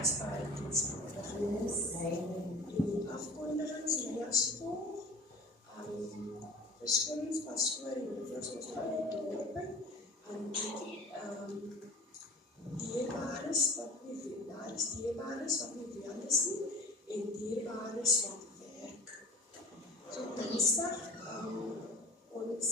Godsdienst nodig is. Die afkondigings lê as volg. Verskillings pastoor en juffrous ons nou in die dorpe. Dierbares wat nie daar is, dierbares wat nie wel is nie, en dierbares wat werk. So Dinsdag, ons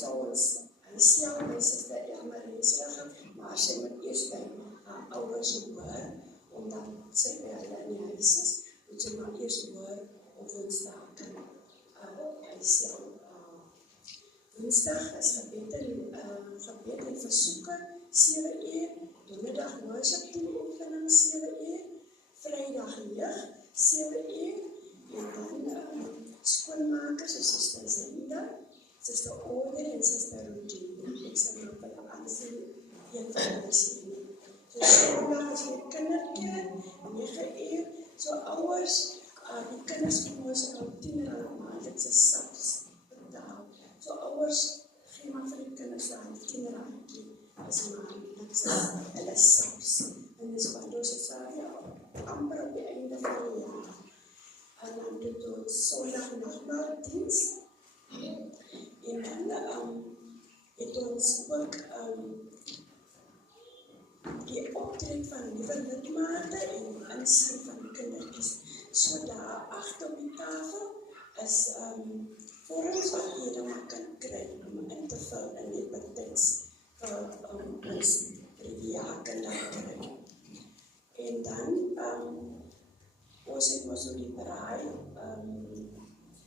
sal ons huisjel, my suster Irma Rensweg, maar sy moet eers by haar ouers hoor, omdat sy by hulle in die huis is, moet sy maar eers hoor of ons daar kan huisjel. Woensdag is gebed en versoeke 7 uur, donderdag worship team oefening 7 uur, vrydag lig 7 uur, en dan skoonmakers, so Suster Zenda, Suster Order en Suster Regina. Ek sal nou by hulle aansien, een van hulle sien. So Sondag is vir kinderkeer, 9 uur, so ouers, die kinders kom ons al 10 rand maandeliks SAPS betaal. So ouers, gee maar vir die kinders aan, 10 randjie, as maandeliks hulle SAPS. En dis wat ons sê, amper op die einde van die jaar. En dan doet ons Sondag nagmaalddiens. En dan het ons ook die optrede van nuwe lidmate en insien van kindertjies. So daar agter op die tafel is vorms wat jy dan kan kry om in te vul in die betyds vir ons jaar kan kry. En dan ons het ons so die braai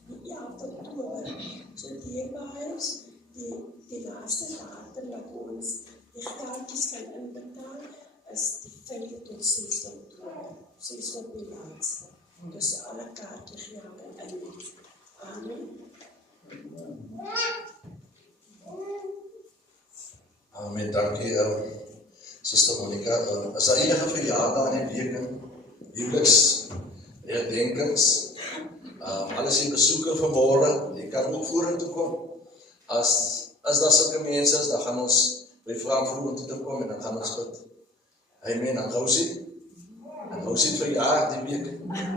die 11 Oktober, so dierbares, die laaste datum dat ons die kaartjies kan inbetaal, is die 5 tot 6 Oktober, 6 op die laatste. Dus alle kaartjies gaan in. Amen. Amen, dankie. Suster Monica, is daar enige verjaardag in die week, huweliks, herdenkings? Alles die besoeke vanmorgen, jy kan ook vorentoe kom. As daar sulke mense is, dan gaan ons by vraag vorentoe te kom en dan gaan ons bid. Amen, dan gauw sien. En gauw sien verjaar die week.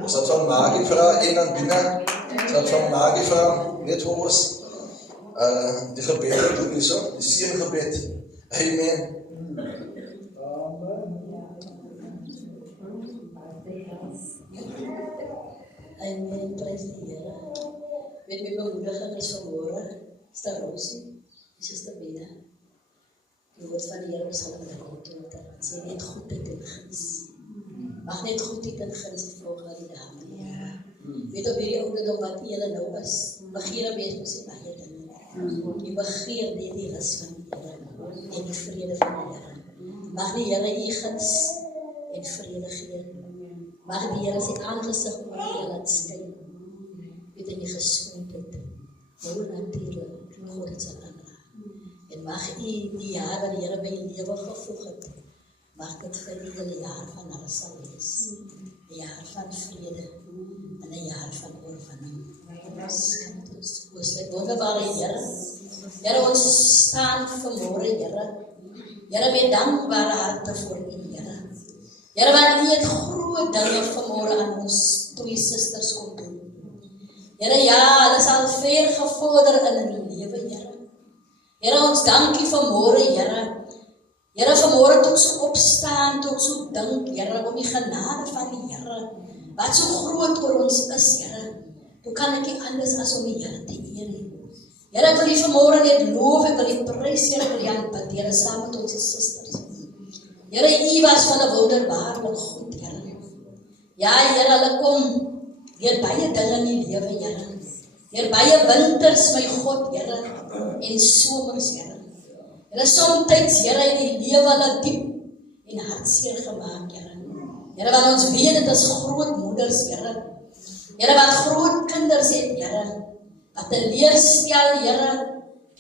Ons het van Magie vraag, en dan binnen. Ons het van Magie vraag, net voor ons. Die gebed doen nie so, die seëngebed. Amen. Amen, prijs die Here. Met my bemoediging is vanmorgen, Sister Rosie, Sister Beda. Die woord van die Here sal in die kant toe, want sy net goedheid en guns. Mag net goedheid en guns die volgende die naam die Here. Weet op hierdie ouderdom wat julle nou is, begeer wees met sy baie dinge. Jy begeer net die rus van die Here en die vrede van die Here. Mag die Here u guns en vrede gee. Mag die Here sy aangesig oor u laat skyn. Weet in die gesondheid, hoe natuurlijk God het sal aanraak. En mag u die jaar wat die Here by u lewe gevoeg het, mag dit vir die hele jaar van hulle sal wees. 'n jaar van vrede en 'n jaar van oorwinning. Ons het wonderbare Here. Here, ons staan vanmorgen, Here. Here, met dankbare harte voor u, Here. Here, want u het groot dinge vanmorgen aan ons 2 susters kom doen. Here, ja, hulle sal ver gevorder in die lewe, Here. Here, ons dankie vanmorgen, Here. Here, vanmorgen toe ek so opstaan, toe ek so dink, Here, om die genade van die Here, wat so groot oor ons is, Here. Hoe kan ek nie anders as om die Here te eer? Here, ek wil die vanmorgen net loof, ek wil die prys, Here, ek wil die aanbid, Here, saam met ons sisters. Here, u was van 'n wonderbaarlik goed, Here. Ja, Here, hulle kom deur baie dinge in die lewe, Here. Deur baie winters, my God, Here, en somers, Here. Here, somtyds, Here, in die lewe hulle diep en hartseer gemaak, Here. Here, want ons weet dit is grootmoeders, Here. Here, wat groot kinders het, Here. Wat 'n leerstel, Here.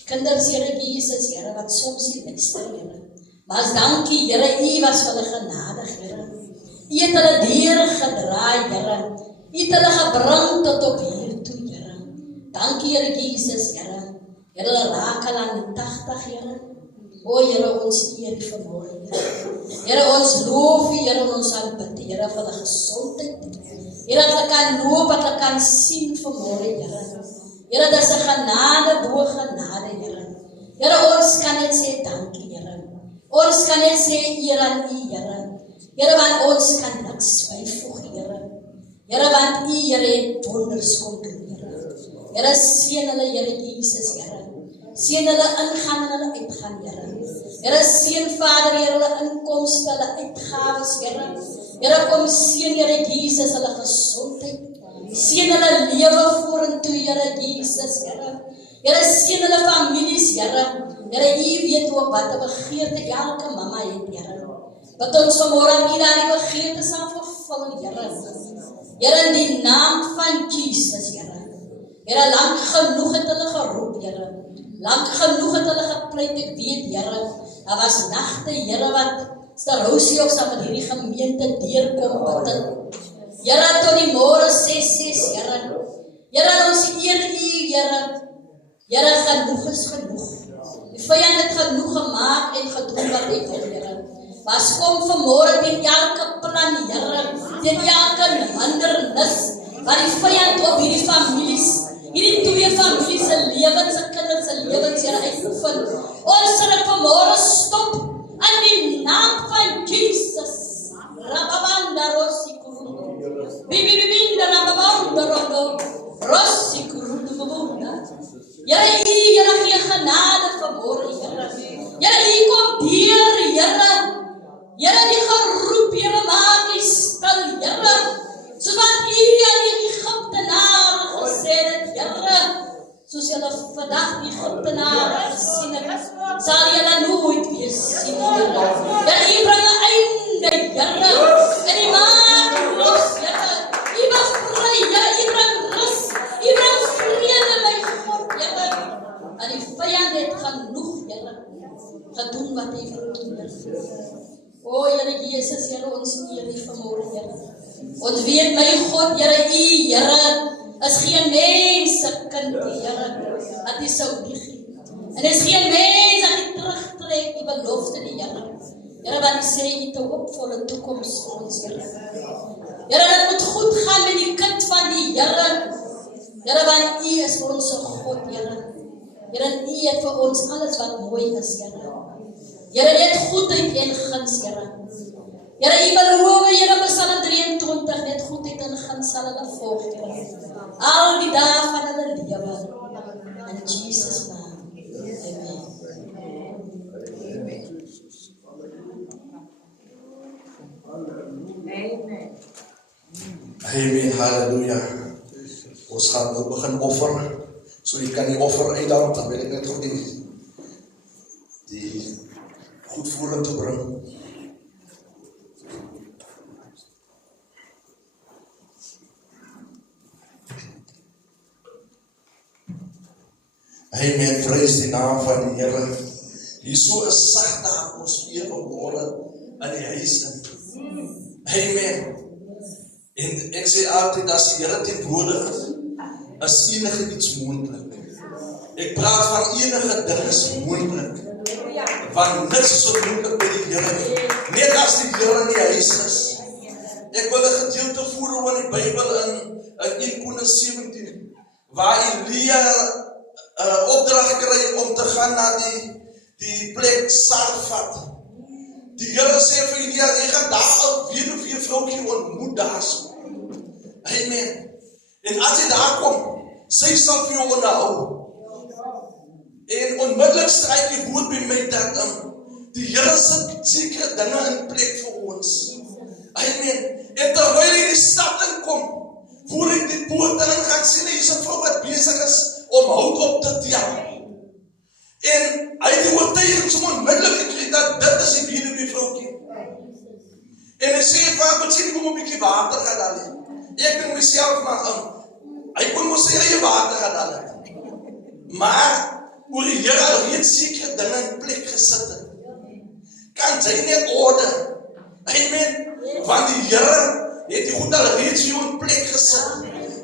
Kinders, Here Jesus, Here, wat soms nie luister, Here. Maar as dankie, Here, u was van 'n genadig, Here. U het hulle deur gedraai, Here. U het hulle gebring tot op hier toe, Here. Dankie, Here Jesus, Here. Here, hulle raak al aan die 80, Here. O, Here, ons eer u vanmorgen, Here. Here, ons loof u, Here, ons aanbid Here, vir hulle gesondheid. Here, dat hulle kan loop, dat hulle kan sien vanmôre, Here. Here, dat is 'n genade bo genade, Here. Here, ons kan net sê dankie, Here. Ons kan net sê eer aan U, Here. Here, want ons kan niks byvoeg, Here. Here, want U, Here, het wonders kom doen, Here. Here, seën hulle, Here Jesus, Here. Seën hulle ingaan en hulle uitgaan, Here. Here, seën Vader, Here, hulle inkomste, hulle uitgawes, Here. Here, kom seën, Here Jesus, hulle gesondheid. Seën hulle lewe vorentoe, Here Jesus, Here. Here, seën hulle families, Here. Here, U weet ook wat 'n begeerte elke mamma het, Here. Wat ons vanmôre aan U daardie begeerte sal vervul, Here. Here, in die naam van Jesus, Here. Here, lank genoeg het hulle geroep, Here. Lank genoeg het hulle gepleit, ek weet, Here. Daar was nagte, Here, wat Starosie ook saam met hierdie gemeente deurkom bid. Here, tot die môre 6:6, Here. Here, ons eer U, Here. Here, genoeg is genoeg. Die vyand het genoeg gemaak en gedoen wat hy wil, Here. Maar kom vanmôre teen elke plan, Here. Teen elke hindernis wat die vyand op hierdie families, hierdie twee families se lewens, se kinders se lewens, Here, uitoefen. Ons sal dit vanmôre stop in die naam van Jesus. Rababanda Rossi Kurundo. Bibibinda Rababanda Rondo. Rossi Kurundo Babunda. Here, U, Here, gee genade vanmôre, Here. Here, U kom deur, Here. Here, die geroep, Here, maak U stil, Here. Soos wat U aan die Egiptenare gesê het, Here. Soos julle vandag die Egiptenare gesien het, sal julle nooit weer sien, Here. Dat U bring 'n einde, Here. En U maak los, Here. U bevry, Here. U bring rus. U bring vrede, my God, Here. En die vyand het genoeg, Here. Gedoen wat hy wil doen, Here. O, Here Jesus, Here, ons eer U vanmôre, Here. Ons weet, my God, Here, U, Here, is geen mens se kind, Here, dat U sou lieg. En is geen mens dat U terugtrek die belofte, die Here. Here, wat U sê, U het 'n hoopvolle toekoms vir ons, Here. Here, dit moet goed gaan met die kind van die Here. Here, want U is vir ons 'n God, Here. Here, en U het vir ons alles wat mooi is, Here. Here, net goedheid en guns, Here. Here, U beloof, Here, Psalm 23, net goedheid en guns sal hulle volg, Here. Al die dae van hulle lewe. In Jesus' naam. Amen. Amen, halleluja. Ons gaan nou begin offer. So jy kan die offer uithaal, dan wil ek net goed die goed vorentoe bring. Amen, prys die naam van die Here. Hier so 'n sagte atmosfeer vanmôre in die huis in. Amen. En ek sê altyd, as die Here teenwoordig is enige iets moontlik. Ek praat van enige ding is moontlik. Want niks is onmoontlik by die Here nie. Net as die Here in die huis is. Ek wil 'n gedeelte voer in die Bybel in 1 Konings 17, waar Elia opdrag kry om te gaan na die plek Sarfat. Die Here sê vir Elia, jy gaan daar al weer of weer vroukie ontmoet daar so. Amen. En as jy daar kom, sy sal vir jou onderhou. En onmiddellik stryk die woord by my dat die Here sit sekere dinge in plek vir ons. Amen. En terwyl hy die stad inkom, voor hy die poorte in gaan sien, hy is 'n vrou wat besig is om hout op te tel. En hy het die oortuiging so onmiddellik gekry dat dit is die weduwee vroukie. En hy sê, wat sê, kom 'n bietjie water gaan haal. Ek dink myself maar, hy kon mos sy eie water gaan haal. Maar oor die Here alreeds sekere dinge in plek gesit het, kan sy net orde. Amen. Want die Here het die goed alreeds vir jou in plek gesit.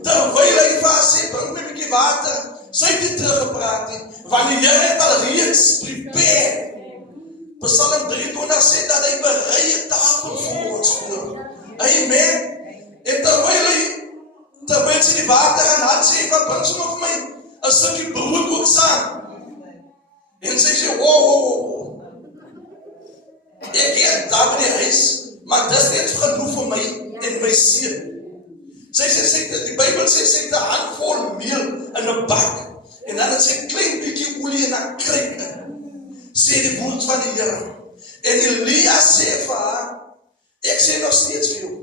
Terwyl hy vir haar sê, bring my 'n bietjie water, sy het nie teruggepraat nie, want die Here het alreeds prepare. Psalm 23 sê dat hy berei 'n tafel vir ons voor. Hy Amen. En terwyl sy die water gaan haal, sê hy, bring sommer vir my 'n stukkie brood ook saam. En sy sê, wow. Ek eet daar by die huis, maar dis net genoeg vir my en my seun. Die Bybel sê, sy het 'n handvol meel in 'n bak, en dan het sy 'n klein bietjie olie in 'n kruik in, sê die woord van die Here. En Elia sê vir haar, ek sê nog steeds vir jou,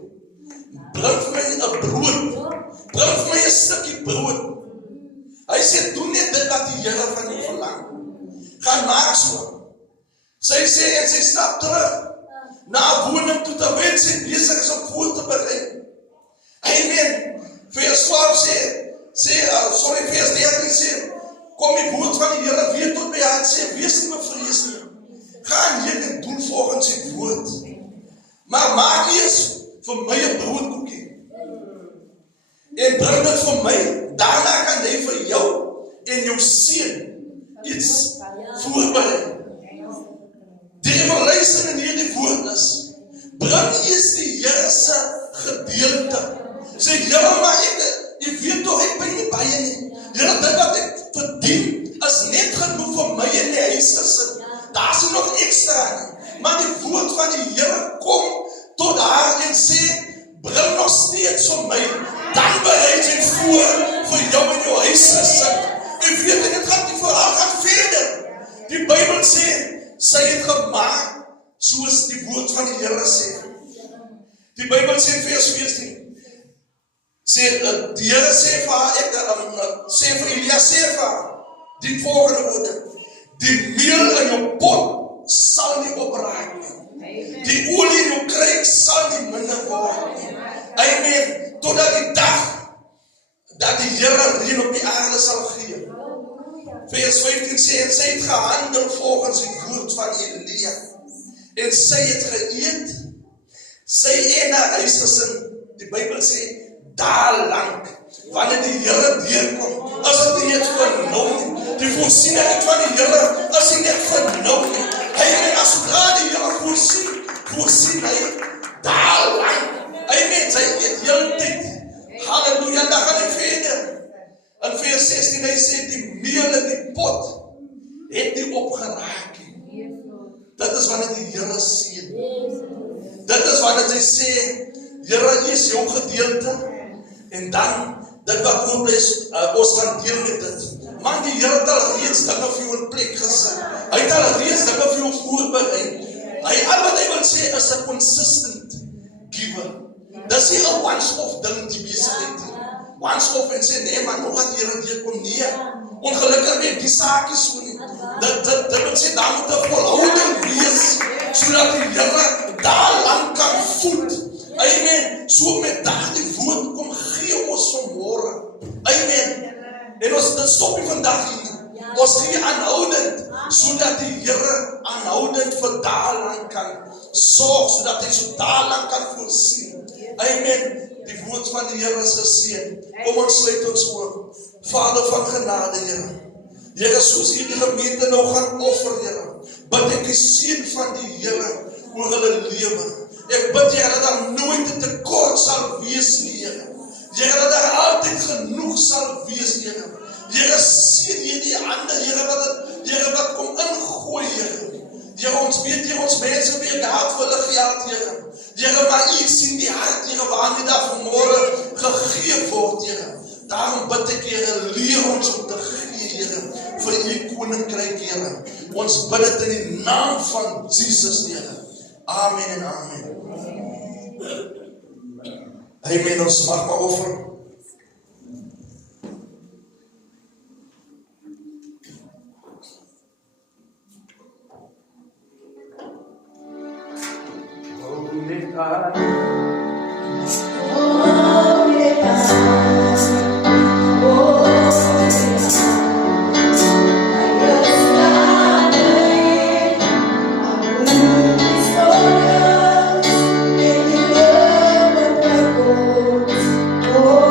bring vir my 'n brood, bring vir my 'n stukkie brood. Hy sê, doen net dit wat die Here van jou verlang. Gaan maak so. Sy sê, en sy stap terug na 'n woning toe, terwyl sy besig is om voor te berei. Amen. Vers 12 vers 13 sê, kom die woord van die Here weer tot by haar, sê, wees nie bevrees nie. Gaan heen en doen volgens sy woord. Maar maak eers vir my 'n broodkoekie. En bring dit vir my. Daarna kan hy vir jou en jou seun iets voorberei. Die revelation in hierdie woord is, bring eers die Here se gedeelte. Sê, Here, maar ek weet toch, ek ben nie baie nie. Here, dit wat ek verdien, is net genoeg vir my en die huisgesin. Daar is nog extra nie. Maar die woord van die Here kom tot haar en sê, bring nog steeds vir my. Dan bereid jy voor jou en jou huisgesin. Ek weet, en het gaat die verhaal gaan verder. Die Bybel sê, sy het gemaak soos die woord van die Here sê. Die Bybel sê in vers 14, die Here sê vir haar, sê vir Elia, sê vir haar, die volgende woorde, die meel in jou pot sal nie opraak nie. Die olie in jou kruik sal nie minder word nie. Amen. Totdat die dag dat die Here reën op die aarde sal gee. Vers 15 sê, en sy het gehandel volgens die woord van Elia. En sy het geëet, sy en haar huisgesin, die Bybel sê, daar lang, wanneer die Here deurkom, as het nie het vernou nie. Die voorsienigheid van die Here, as hy net vernou nie. Amen, as sodra die Here voorsien hy, daar lang. Amen, sy eet heel tyd. Halleluja, dan gaan hy verder. In vers 16, hy sê, die meel in die pot, het nie opgeraak nie. Dit is wanneer die Here sien. Dit is wanneer sy sê, Here is jou gedeelte, en dan, dit wat oor is, ons gaan deel met dit. Man, die Here het al reeds dinge vir jou in plek gesit. Hy het al reeds dinge vir jou voorberei. Al wat hy wil sê, is 'n consistent giver. Dis nie 'n once-off ding die besigheid nie. Once-off en sê, nee man, nog wat die Here deurkom, nee. Ongelukkig weet die saak is so nie. Dit wil sê, daar moet 'n volhouding wees, sodat die Here daar lang kan voed. Amen. So met daardie woord kom gee ons vanmôre. Amen. En ons, dit stop nie vandag hier. Ons gee aanhoudend, sodat die Here aanhoudend vir daar lang kan sorg, sodat hy so daar lang kan voorsien. Amen. Die woord van die Here is geseën. Kom ons sluit ons oor. Vader van genade, Here. Here, soos hierdie gemeente nou gaan offer, Here, bid ek die seën van die Here oor hulle lewe. Ek bid, Here, dat daar nooit 'n tekort sal wees nie, Here. Here, dat daar altyd genoeg sal wees, Here. Here, seën hierdie hande, Here, wat kom ingooi, Here. Here, ons weet, Here, ons mense weer gehad vir hulle geld, Here. Here, maar U sien die hart, Here, waarmee daar vanmôre gegee word, Here. Daarom bid ek, Here, leer ons om te gee, Here, vir U koninkryk, Here. Ons bid dit in die naam van Jesus, Here. Amen en amen. Amen, ons mag maar offer. Oh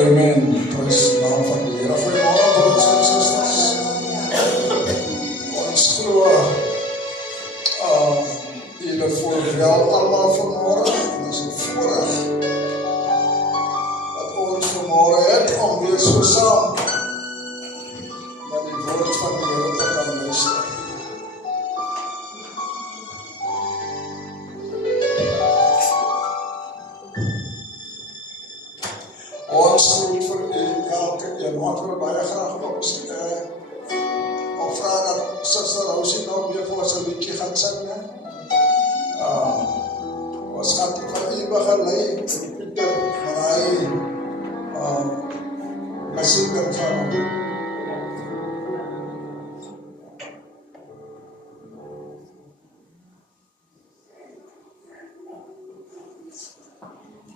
Amen. Prys die naam van die Here. Goeiemôre broers en susters. Ons glo julle voorwel almal vanmôre. Dit is 'n voorreg dat ons vanmôre het om weer so saam na die woord van die Here te kan luister. Ons groet vir elke een. Ons wil baie graag opvra dat Suster Rosie nou weer vir ons 'n bietjie gaan sing. Ons gaan die van u begelei, Pieter, maar hy musiek dan van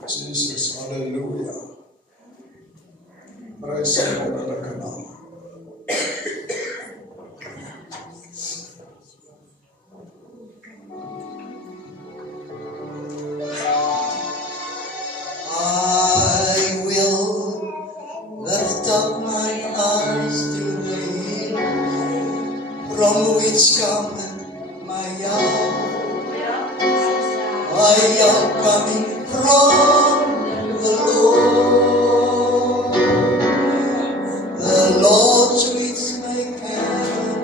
Jesus, hallelujah. Prys sy wonderlike naam. I will lift up my eyes to the hill, from which cometh my help. I am coming from the Lord which make heaven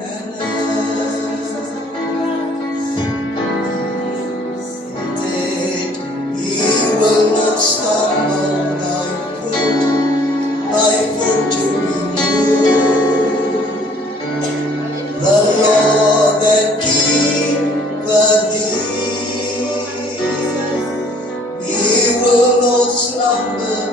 and earth. Indeed, He will not stumble thy foot to be moved. The Lord that keepeth thee, He will not slumber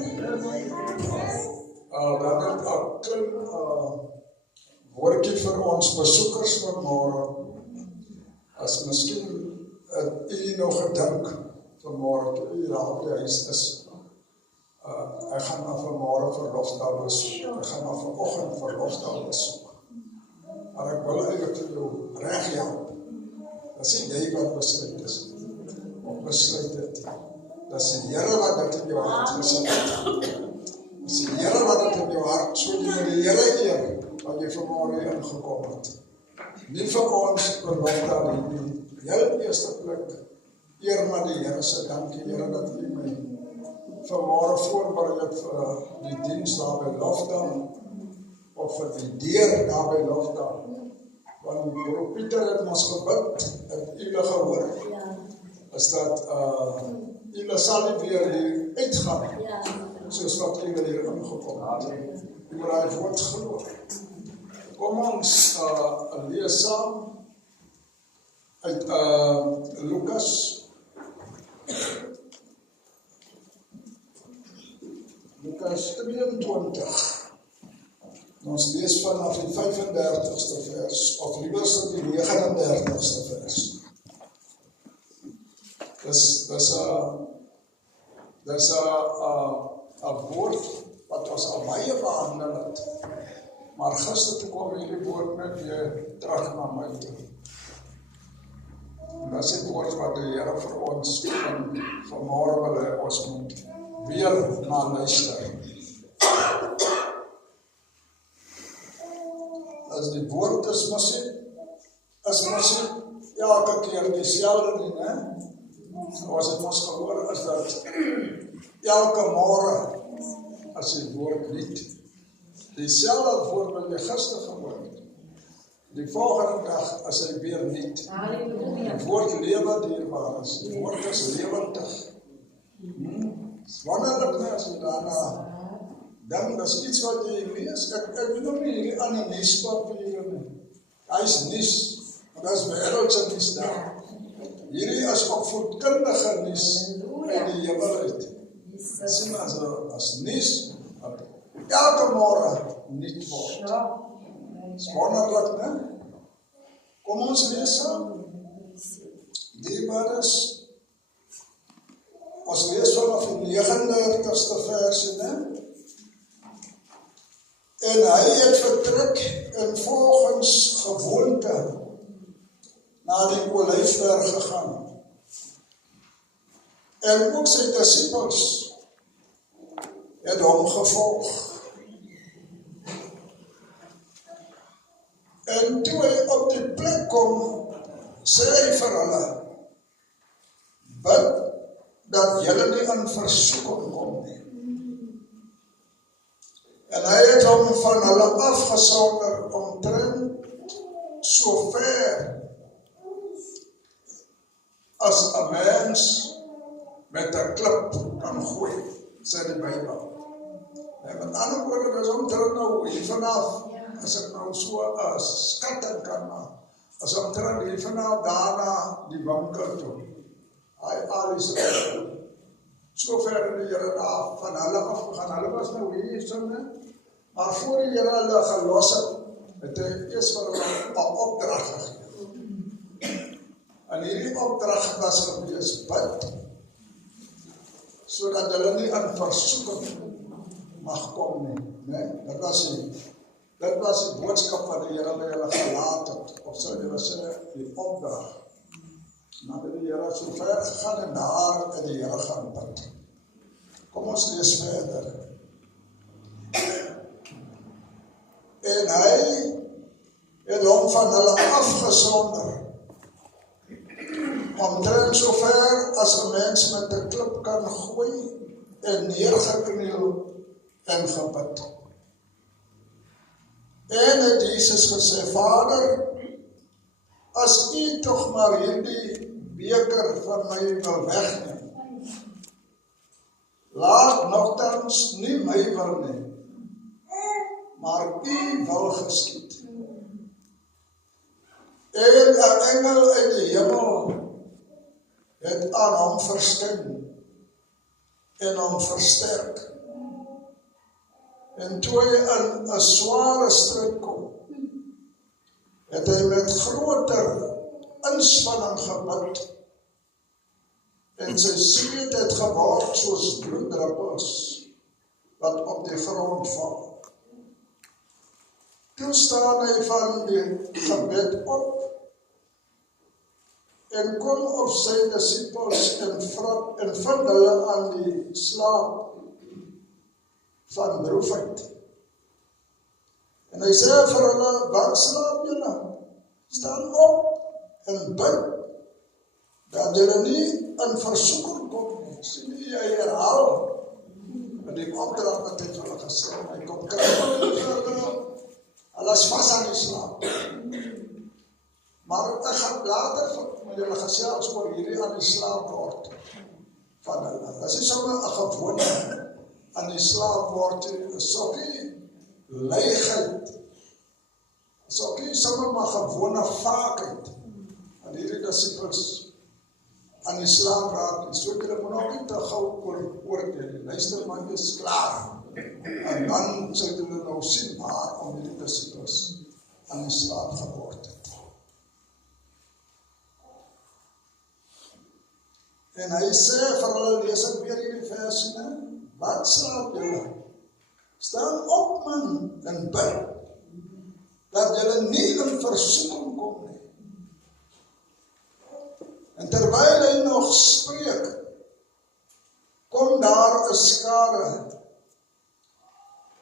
nie. Dan het 'n klein woordjie vir ons besoekers vanmôre. As miskien het u nog gedink vanmôre toe u daar op die huis is. Ek gaan maar vanmôre verlofdag besoek. Ek gaan maar vanoggend verlofdag besoek. Maar ek wil eintlik vir jou reg help. Dat is nie jy wat besluit is. Of besluit het. Dat is die Here wat dit in jou hart gesit het. Dat is die Here wat dit in jou hart, so die Here eer, wat jy vanmôre ingekom het. Nie vir ons verlofdag nie. Heel eerste plek, eer maar die Here se dankie Here dat u my vanmôre voorberei het vir die diens daar by Lofdag, of vir die deur daar by Lofdag. Want broer Pieter het ons gebid, het julle gehoor, is dat julle sal nie weer hier uitgaan, soos wat julle hier ingekom het. U moet daai woord glo. Kom ons lees saam uit Lukas 23. Ons lees vanaf die 35ste vers, of liewer die 39ste vers. Dis 'n woord wat ons al baie behandel het. Maar gister toe kom hierdie woord net weer terug na my toe. En dat is die woord wat die Here vir ons vanmôre wil hê ons moet weer na luister. As die woord is mos elke keer dieselfde nie, né? Ons het mos gehoor is dat elke môre as die woord niet dieselfde woord wat jy gister gehoor het. Die volgende dag as hy weer niet. Die woord lewe dierbaar is. Die woord is lewendig. Wonderlik nie as jy daarna dink, dat is iets wat jy lees. Ek weet nog nie hierdie aan die nuuspapiere nie. Hy is nuus, want dat is wêreldse nuus daar. Hierdie is opvoedkundige nuus uit die hemel uit. Sien maar as nuus, elke môre nuut word. Dis wonderlik, né? Kom ons lees saam. Dierbares, ons lees vanaf die 39ste versie, né? En hy het vertrek en volgens gewoonte na die Olyfberg gegaan. En ook sy disippels het hom gevolg. En toe hy op die plek kom, sê hy vir hulle, bid dat julle nie in versoeking kom nie. En hy het hom van hulle afgesonder omtrent so ver as 'n mens met 'n klip kan gooi, sê die Bybel. En met ander woorde, dis omtrent nou hier vanaf, as ek nou so 'n skatting kan maak, as omtrent hier vanaf daarna die winkel toe. Hy alles so ver in die Here daar van hulle afgegaan. Hulle was nou hier sinne, maar voor die Here hulle gelos het hy eers vir hulle 'n opdrag gegee. En hierdie opdrag was gewees bid, sodat hulle nie aan versoeking mag kom nie, né? Dit was die boodskap wat die Here by hulle gelaat het, of sou jy sê die opdrag. Nou het die Here so ver gegaan en daar in die Here gaan bid. Kom ons lees verder. En hy het hom van hulle afgesonder, omtrent so ver as 'n mens met 'n klip kan gooi, en neergekniel en gebid. En het Jesus gesê, Vader, as U tog maar hierdie beker van my wil wegneem, laat nogtans nie my wil nie, maar U wil geskied. En 'n engel uit die hemel het aan hom verskyn, en hom versterk. En toe hy in 'n sware stryd kom, het hy met groter inspanning gebid en sy sweet het geword soos bloeddruppels wat op die grond val. Toe staan hy van die gebed op en kom op sy disippels en vind hulle aan die slaap van droefheid. En hy sê vir hulle, wat slaap julle? Staan op en bid, dat julle nie in versoeking kom nie. Sien jy, hy herhaal, en die opdracht wat hy vir hulle gesê, hy kom kry hulle is vas aan die slaap. Maar ek gaan later met julle gesels oor hierdie aan die slaap word van hulle. Dit is sommer 'n gewone aan die slaap word, is ook nie leegheid, is ook nie sommer maar gewone vaakheid aan hierdie disippels aan die slaap raak nie. So julle moet ook nie te gou oordeel. Luister maar, jy is klaar. En dan sal julle nou sien waarom hierdie disippels aan die slaap geword het. En hy sê vir hulle, lees ek weer hierdie versie, wat slaap julle? Staan op man en bid, dat julle nie in versoeking kom nie. En terwyl hy nog spreek, kom daar 'n skare.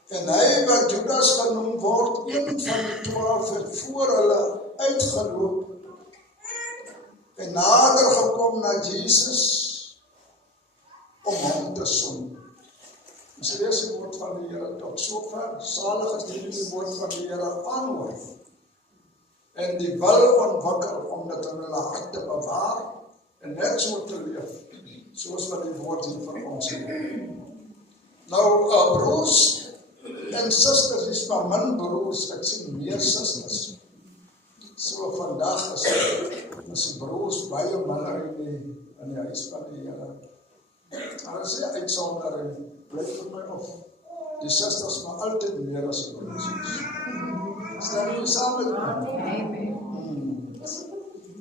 En hy wat Judas genoem word, een van die 12 het voor hulle uitgeloop en nader gekom na Jesus om hom te soen. Ons lees die woord van die Here tot sover. Salig is die woord van die Here aanhoor en die wil ontwikkel om dit in hulle hart te bewaar en net so te leef soos wat die woord hier vir ons leer. Nou, broers en susters, is maar min broers, ek sien meer susters. So vandag is broers baie minder in die huis van die Here. Daar is 'n uitsondering, blyk vir my of die susters maar altyd meer as die broers. Stem jy saam met my?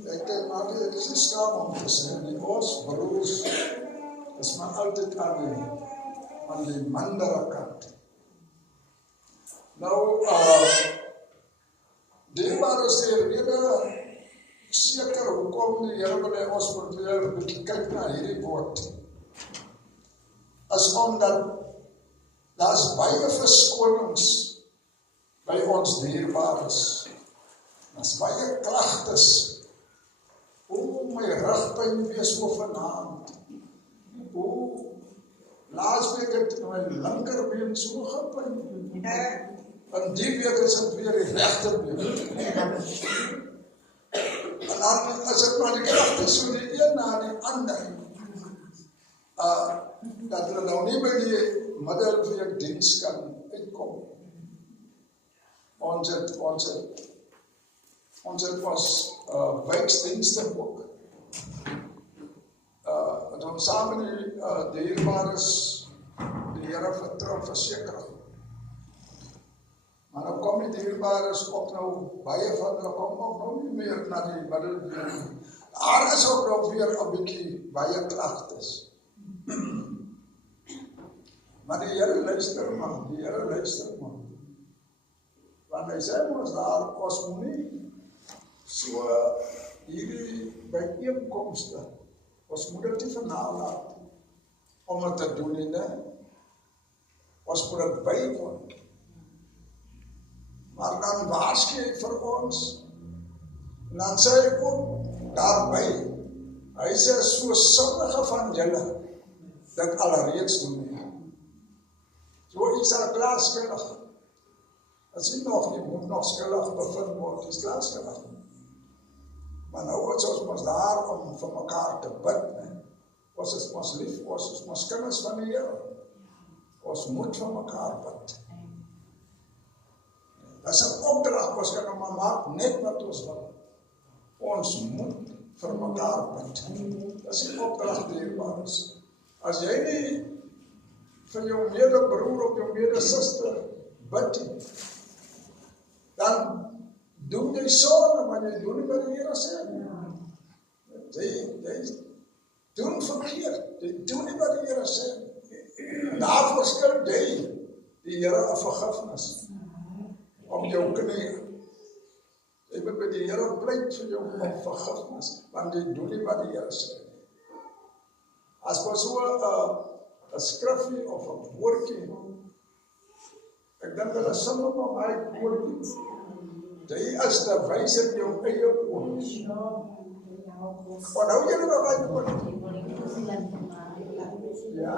Ek dink maar dit is 'n skaam om te sê, die ons broers is maar altyd aan die mindere kant. Nou, dierbare is die rede seker hoekom die Here wil hê ons moet weer 'n bietjie kyk na hierdie woord. Is omdat daar's baie verskonings by ons dierbares. Daar's baie klagtes. My rugpyn weer so vanaand. Laasweek het my linkerbeen so gepyn. En die week is dit weer die regterbeen. En dan as ek maar die kragte so die een na die ander. Dat hulle nou nie by die middelweekdiens kan uitkom. Ons het wijksdienste ook. En ons samen die dierbares die Here vertrou versekering. Maar nou kom die dierbares ook nou, baie van hulle kom ook nou nie meer na die middelweek. Daar is ook nog weer 'n bietjie baie klagtes. Maar die Here luister man, Want hy sê ons daar, ons moet nie so hierdie byeenkomste, ons moet dit nie vernalat om het te doen nie, ons moet dit bywoon. Maar dan waarsku hy vir ons, en dan sê hy ook daarby, hy sê so sommige van julle dit alreeds doen nie. So is daar klaar skuldig. As jy moet nog skuldig bevind word, is klaar skuldig. Maar nou is ons mos daar om vir mekaar te bid. Ons is mos lief, ons is mos kinders van die Here. Ons moet vir mekaar bid. Dat is 'n opdrag, ons kan nou maar maak net wat ons wil. Ons moet vir mekaar bid. Dat is 'n opdrag dierbaar is. As jy nie vir jou medebroer of jou medesuster bid nie, dan doen jy sonde, maar jy doen nie wat die Here sê nie. Jy doen verkeerd, jy doen nie wat die Here sê nie. Daarvoor skuld jy die Here 'n vergifnis om jou knieë. Jy moet by die Here pleit vir jou om vergifnis, want jy doen nie wat die Here sê nie. As maar so 'n skrifgie of 'n woordjie, ek dink hulle sing op my woordjie, jy is te wys in jou eie oë. Onthou julle wat my woordjie? Ja,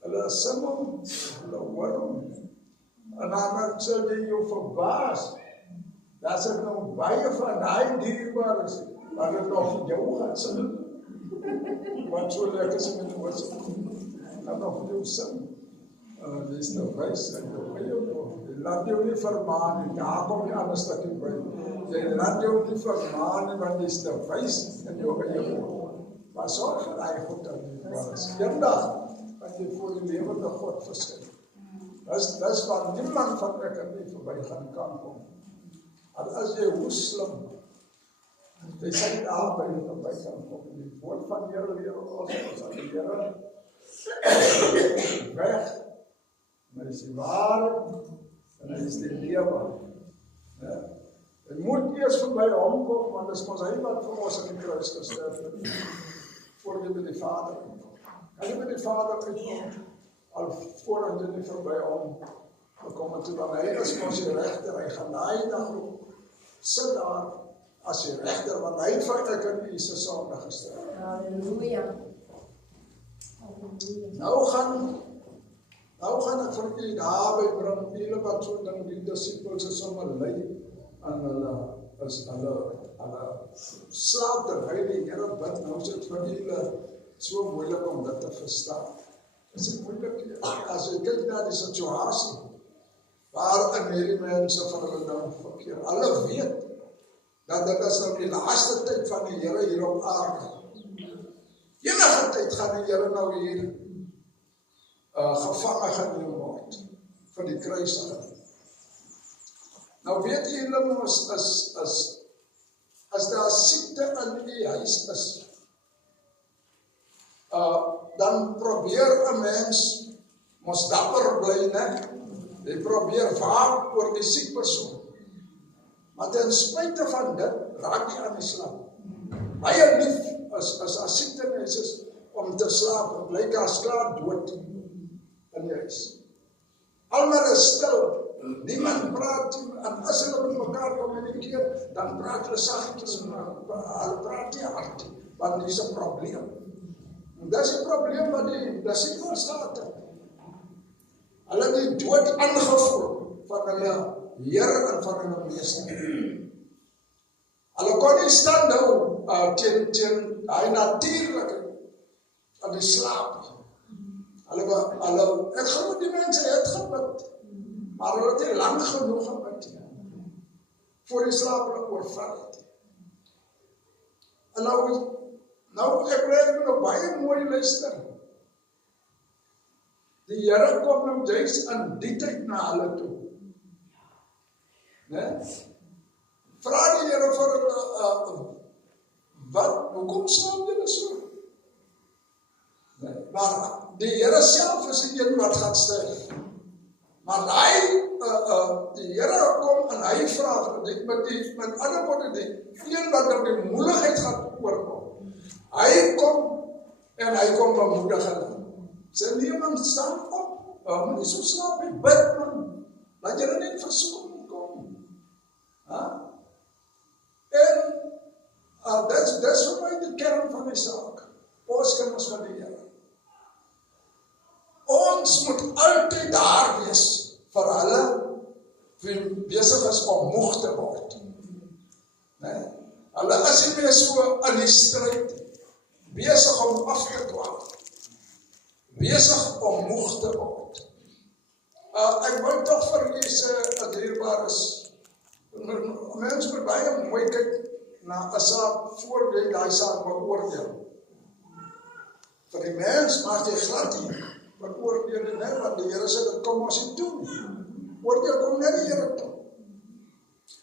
hulle sing hom, hulle hoor hom, en dan sal jy jou verbaas, dat is nou baie van die dierbares, maar dit nog vir jou gaan sing, wat so lekker sing in die woord, kan nog vir jou sing, dit is nou wys in jou eie oë, laat jou nie vermaan nie, daar kom die ander stukkie by, jy laat jou nie vermaan nie, want dit is te wys in jou eie oë. Maar zorg vir die God dat jy was. Eendag, wat jy voor die lewende God verskyn. Dis waar niemand van ek en nie voorbij gaan kan kom. En as jy hoe slim, jy sê nie daar by jy voorbij kan kom. Die woord van Here leer ons aan die Here weg, en hy is die ware, en hy is die lewe. Jy moet eers voorbij hom kom, want dis mos hy wat vir ons in die kruis gesterf het. Voor jy by die Vader kom. Kan jy by die Vader kom? Al voordat jy nie voorbij hom gekom het, dan hy is ons die regter, hy gaan daai dag sit daar as die regter, want hy het ek in Jesus sonde gesterf. Halleluja. Nou gaan ek vir u daarby bring, julle wat so ding die disciples is sommer lei aan hulle slaap terwyl die Here bid, nou is dit vir julle so moeilik om dit te verstaan. Dit is moeilik, as jy kyk na die situasie, waarin hierdie mense van hulle nou verkeer. Hulle weet, dat dit is nou die laaste tyd van die Here hier op aarde. Enige tyd gaan die Here nou hier gevange geneem word, vir die kruisiging. Nou weet julle mos, as daar siekte in die huis is, dan probeer 'n mens mos dapper bly, né? Jy probeer waak oor die siek persoon. Maar ten spyte van dit, raak jy aan die slaap. Baie lief as siekte is om te slaap, blyk as klaar dood in die huis. Almal is stil. Niemand praat, en as hulle met mekaar kommunikeer, dan praat hulle saggetjies, hulle praat nie hard, want dit is 'n probleem. En dis 'n probleem wat die disciples gehad het. Hulle het die dood aangevoel van hulle Here en van hulle meester. Hulle kon nie stand hou teen die natuurlike van die slaap. Ek geloof die mense het gebid, maar hulle het nie lang genoeg gebid voor die slaap hulle oorval het. En nou ek wil nog baie mooi luister. Die Here kom nou juis in die tyd na hulle toe. Vra die Here vir hulle, hoekom slaap julle so? Maar die Here self is die een wat gaan sterf. Maar die Here kom en hy vra, met ander woorde, die een wat nou die moeilikheid gaan oorkom. Hy kom en hy kom bemoedig hulle. Sê nee man, staan op, moet nie so slaap nie, bid man, laat julle nie in versoeking kom. En dis vir my die kern van die saak. Ons kinders van die Here. Ons moet altyd daar wees vir hulle wie besig is om moeg te word. Hulle is nie meer so in die stryd, besig om af te dwaal, besig om moeg te word. Ek wil tog vir julle sê, 'n dierbaar is, mens moet baie mooi kyk na 'n saak voor jy daai saak beoordeel. Vir die mens mag jy glad nie, want oordeel die net, want die Here sê, dit kom ons nie toe nie. Oordeel kom net die Here toe.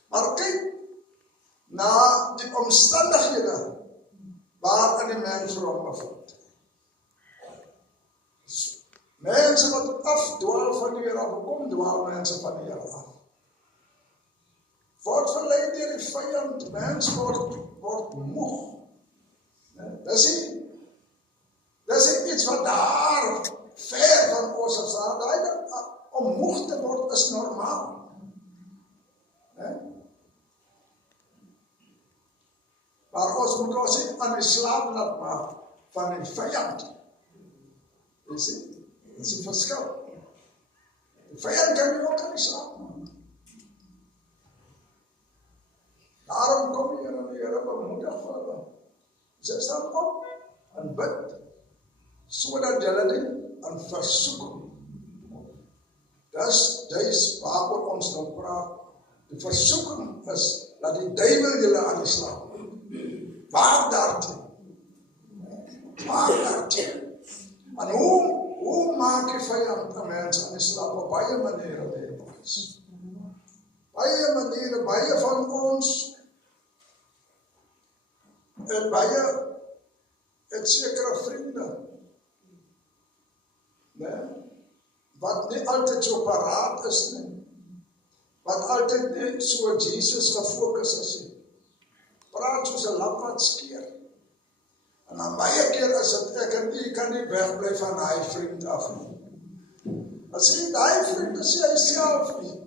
Maar kyk na die omstandighede waarin die mens vir hom bevind. Mense wat afdwaal van die Here af, kom dwaal mense van die Here af. Word verlei deur die vyand, mens word moeg. Dis iets wat daar ver van ons is. Om moeg te word is normaal. Maar ons moet ons nie aan die slaap laat maak van die vyand. Jy sien? Dit is die verskil. Die vyand kan nie ook aan die slaap maak. Daarom kom jy na die Here bemoedig vir hulle. Sy staan op en bid, sodat julle nie in versoeking. Dis waaroor ons nou praat. Die versoeking is dat die duiwel julle aan die slaap maak. Waar daartoe? En hoe maak die vyand 'n mens aan die slaap? Op baie maniere leefbaas. Baie maniere, baie van ons en baie het sekere vriende, wat nie altyd so paraat is nie, wat altyd nie so Jesus gefokus is nie. Praat soos 'n lamp wat skeer. En dan baie keer is dit ek en u kan nie wegbly van daai vriend af nie. As jy daai vriend is hy self nie,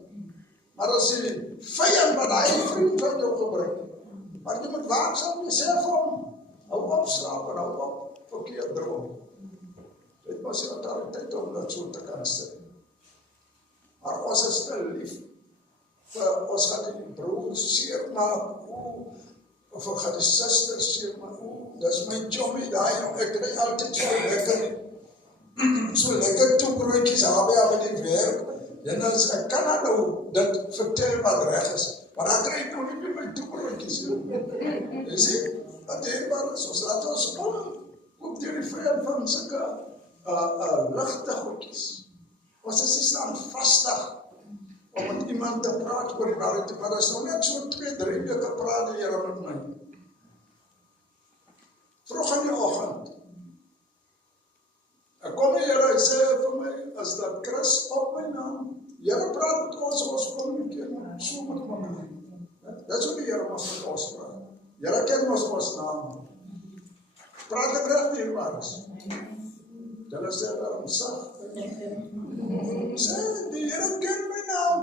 maar as jy vyand wat daai vriend van jou gebruik, maar jy moet waaksaam wees vir hom. Hou op slaap en hou op verkeerd droom. Dit was die autoriteit om dat so te kan sê. Maar ons is te lief. Ons gaan die broers seer maak, of ek gaan die susters seer maak, dis my jobbie daai, ek kry altyd so lekker toebroodjies aan by die werk. En as ek kan nou dit vertel wat reg is, maar dan kry ek nog nie my toebroodjies. Jy sien, dat helemaal is, ons laat ons kom deur die vyand van sulke ligte goedjies. Ons is nie standvastig om met iemand te praat oor die waarheid, maar is nou net so 2-3 weke praat die Here met my. Vroeg in die oggend. Ek kom die Here, hy sê vir my, as dat Chris op my naam, Here praat met ons kommunikeer, so met my. Dit is hoe die Here met ons praat. Here ken ons naam. Praat ek reg nie, Marus? Julle sê daarom sag. Sê, die Here ken my naam.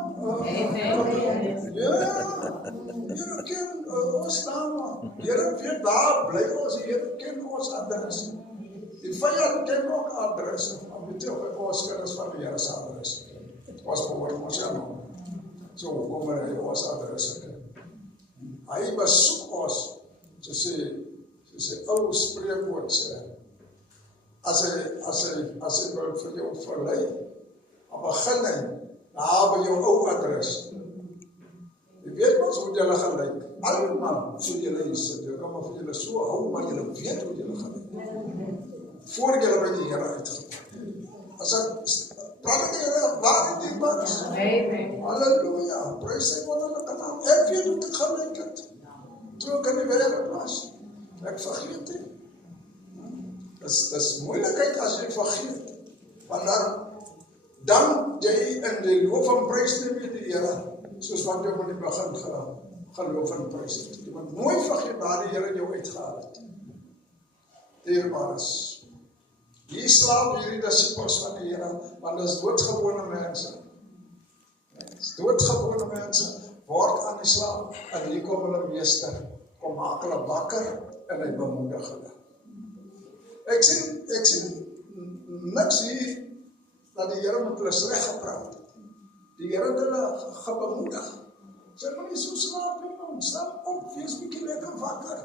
Here ken ons naam. Here weet waar bly ons, Here ken ons adres. Die vyand ken ook adres. Maar weet jy of ons kinders van die Here se adres ken? Ons behoort ons ja nou. So kom hy ons adres ken. Hy besoek ons, soos hy ou spreekwoord sê, as hy wil vir jou verlei, dan begin hy, daar by jou ou adres. Jy weet ons hoe julle gaan lyk, allemaal so julle hier sit, jy kan maar vir julle so hou, maar julle weet hoe julle gaan lyk, voor julle by die Here uitgekom. As ek praat die Here, waar die diepbaar is? Halleluja, prys sy wonderlike naam. Ek weet hoe ek gaan lyk het, toe ek in die wêreld was. Ek vergeet nie. Dis moeilikheid as jy vergeet. Want dan jy in die loof en prys neem jy die Here, soos wat jy op die begin gaan loof en prys het. Jy moet nooit vergeet waar die Here jou uitgehaal het. Dierbaar is. Hier slaap hierdie disippels van die Here, want dit is doodgewone mense. Doodgewone mense word aan die slaap, en hier kom hulle meester, kom maak hulle wakker, en hy bemoedig hulle. Ek sien niks hier, dat die Here met hulle sleg gepraat het. Die Here het hulle gebemoedig. Sê maar nie so slaap nie, man, staan op, wees bietjie lekker wakker.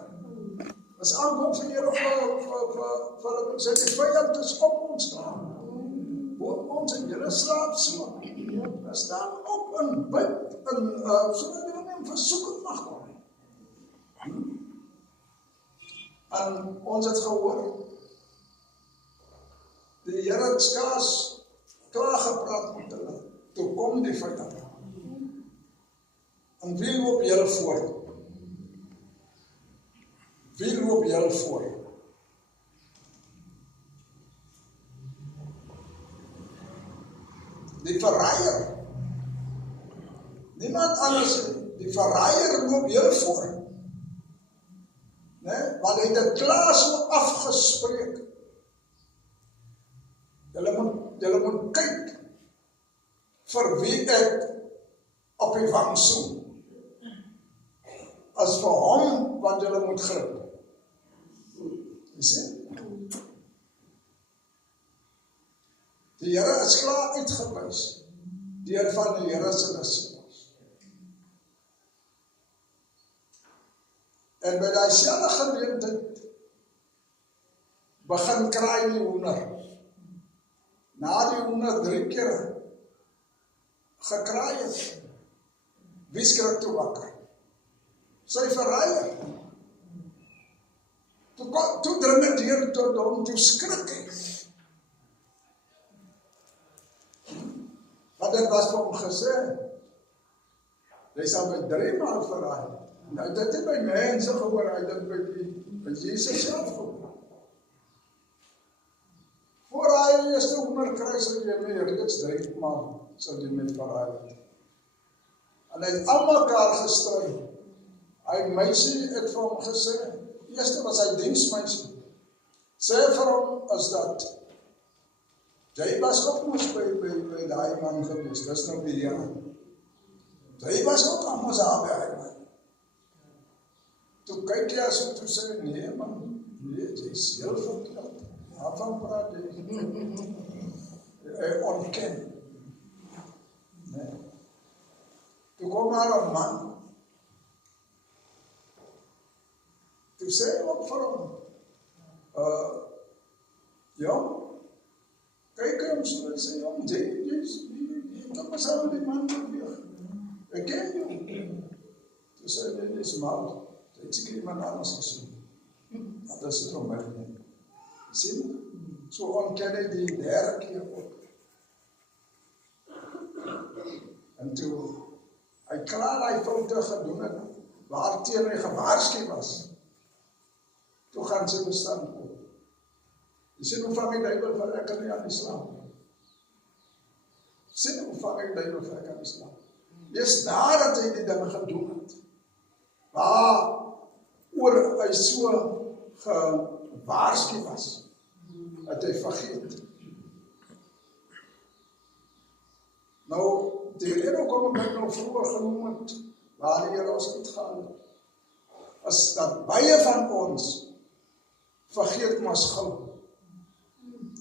As aankom van die Here vir sê die vyand is op ons staan. Ons en julle slaap so. Staan op en bid, sodat julle nie in versoeking mag kom. En ons het gehoor, Die Here het skaars klaar gepraat met hulle. Toe kom die vyand. En wie loop julle voor? Wie loop julle voor? Die verraaier. Niemand anders, die verraaier loop julle voor. Nee, want hy het dit klaar so afgespreek. Julle moet kyk vir wie ek op die wang soen. As vir hom wat julle moet grip. Jy sien? Die Here is klaar uitgewys deur van die Here se disippels. En by daai selfde geleentheid begin kraai die hoender. Na die hoender 3 keer gekraai het, wie skrik toe wakker? Sy verraaier. Toe dring het deur tot hom, toe skrik hy. Want dit was vir hom gesê, hy sal my 3 maal verraai. Nou dit het by mense gehoor, hy dit by Jesus self gehoor. Voor hy eerste hoender kry, sal jy my reeds 3 maal sal jy my verraai. En hy het almekaar gestry. Hy meisie het vir hom gesê, eerste was hy diensmeisie. Sê vir hom is dat jy was ook mos by daai man gewees, dis nou die Here. Jy was ook mos daar by hy man. Toe kyk jy as toe sê, nee man, nee, jy is heel verkeerd. Waarvan praat jy? Hy ontken. Nee. Toe kom maar 'n man. Toe sê hy ook vir hom, ja, kyk hom so en sê, ja, jy kan maar saam met die man beweeg. Ek ken jou. Toe sê hy, dit is mal. Jy het seker iemand anders gesien. Dat is het om my nie. Sien? So ontken hy die 3de keer ook. En toe hy klaar hy foute gedoen het, waarteen hy gewaarsku was, toe gaan sy bestand op. Jy sien hoe vang die duiwel vir ek kan nie aan die slaap. Sien hoe vang die duiwel vir ek aan die slaap. Dis nadat hy die dinge gedoen het, waar oor hy so gewaarsku was, dat hy vergeet. Nou, die rede hoekom ek nou vroeger genoem het, waar die Here ons uitgaan, is dat baie van ons vergeet mas gou.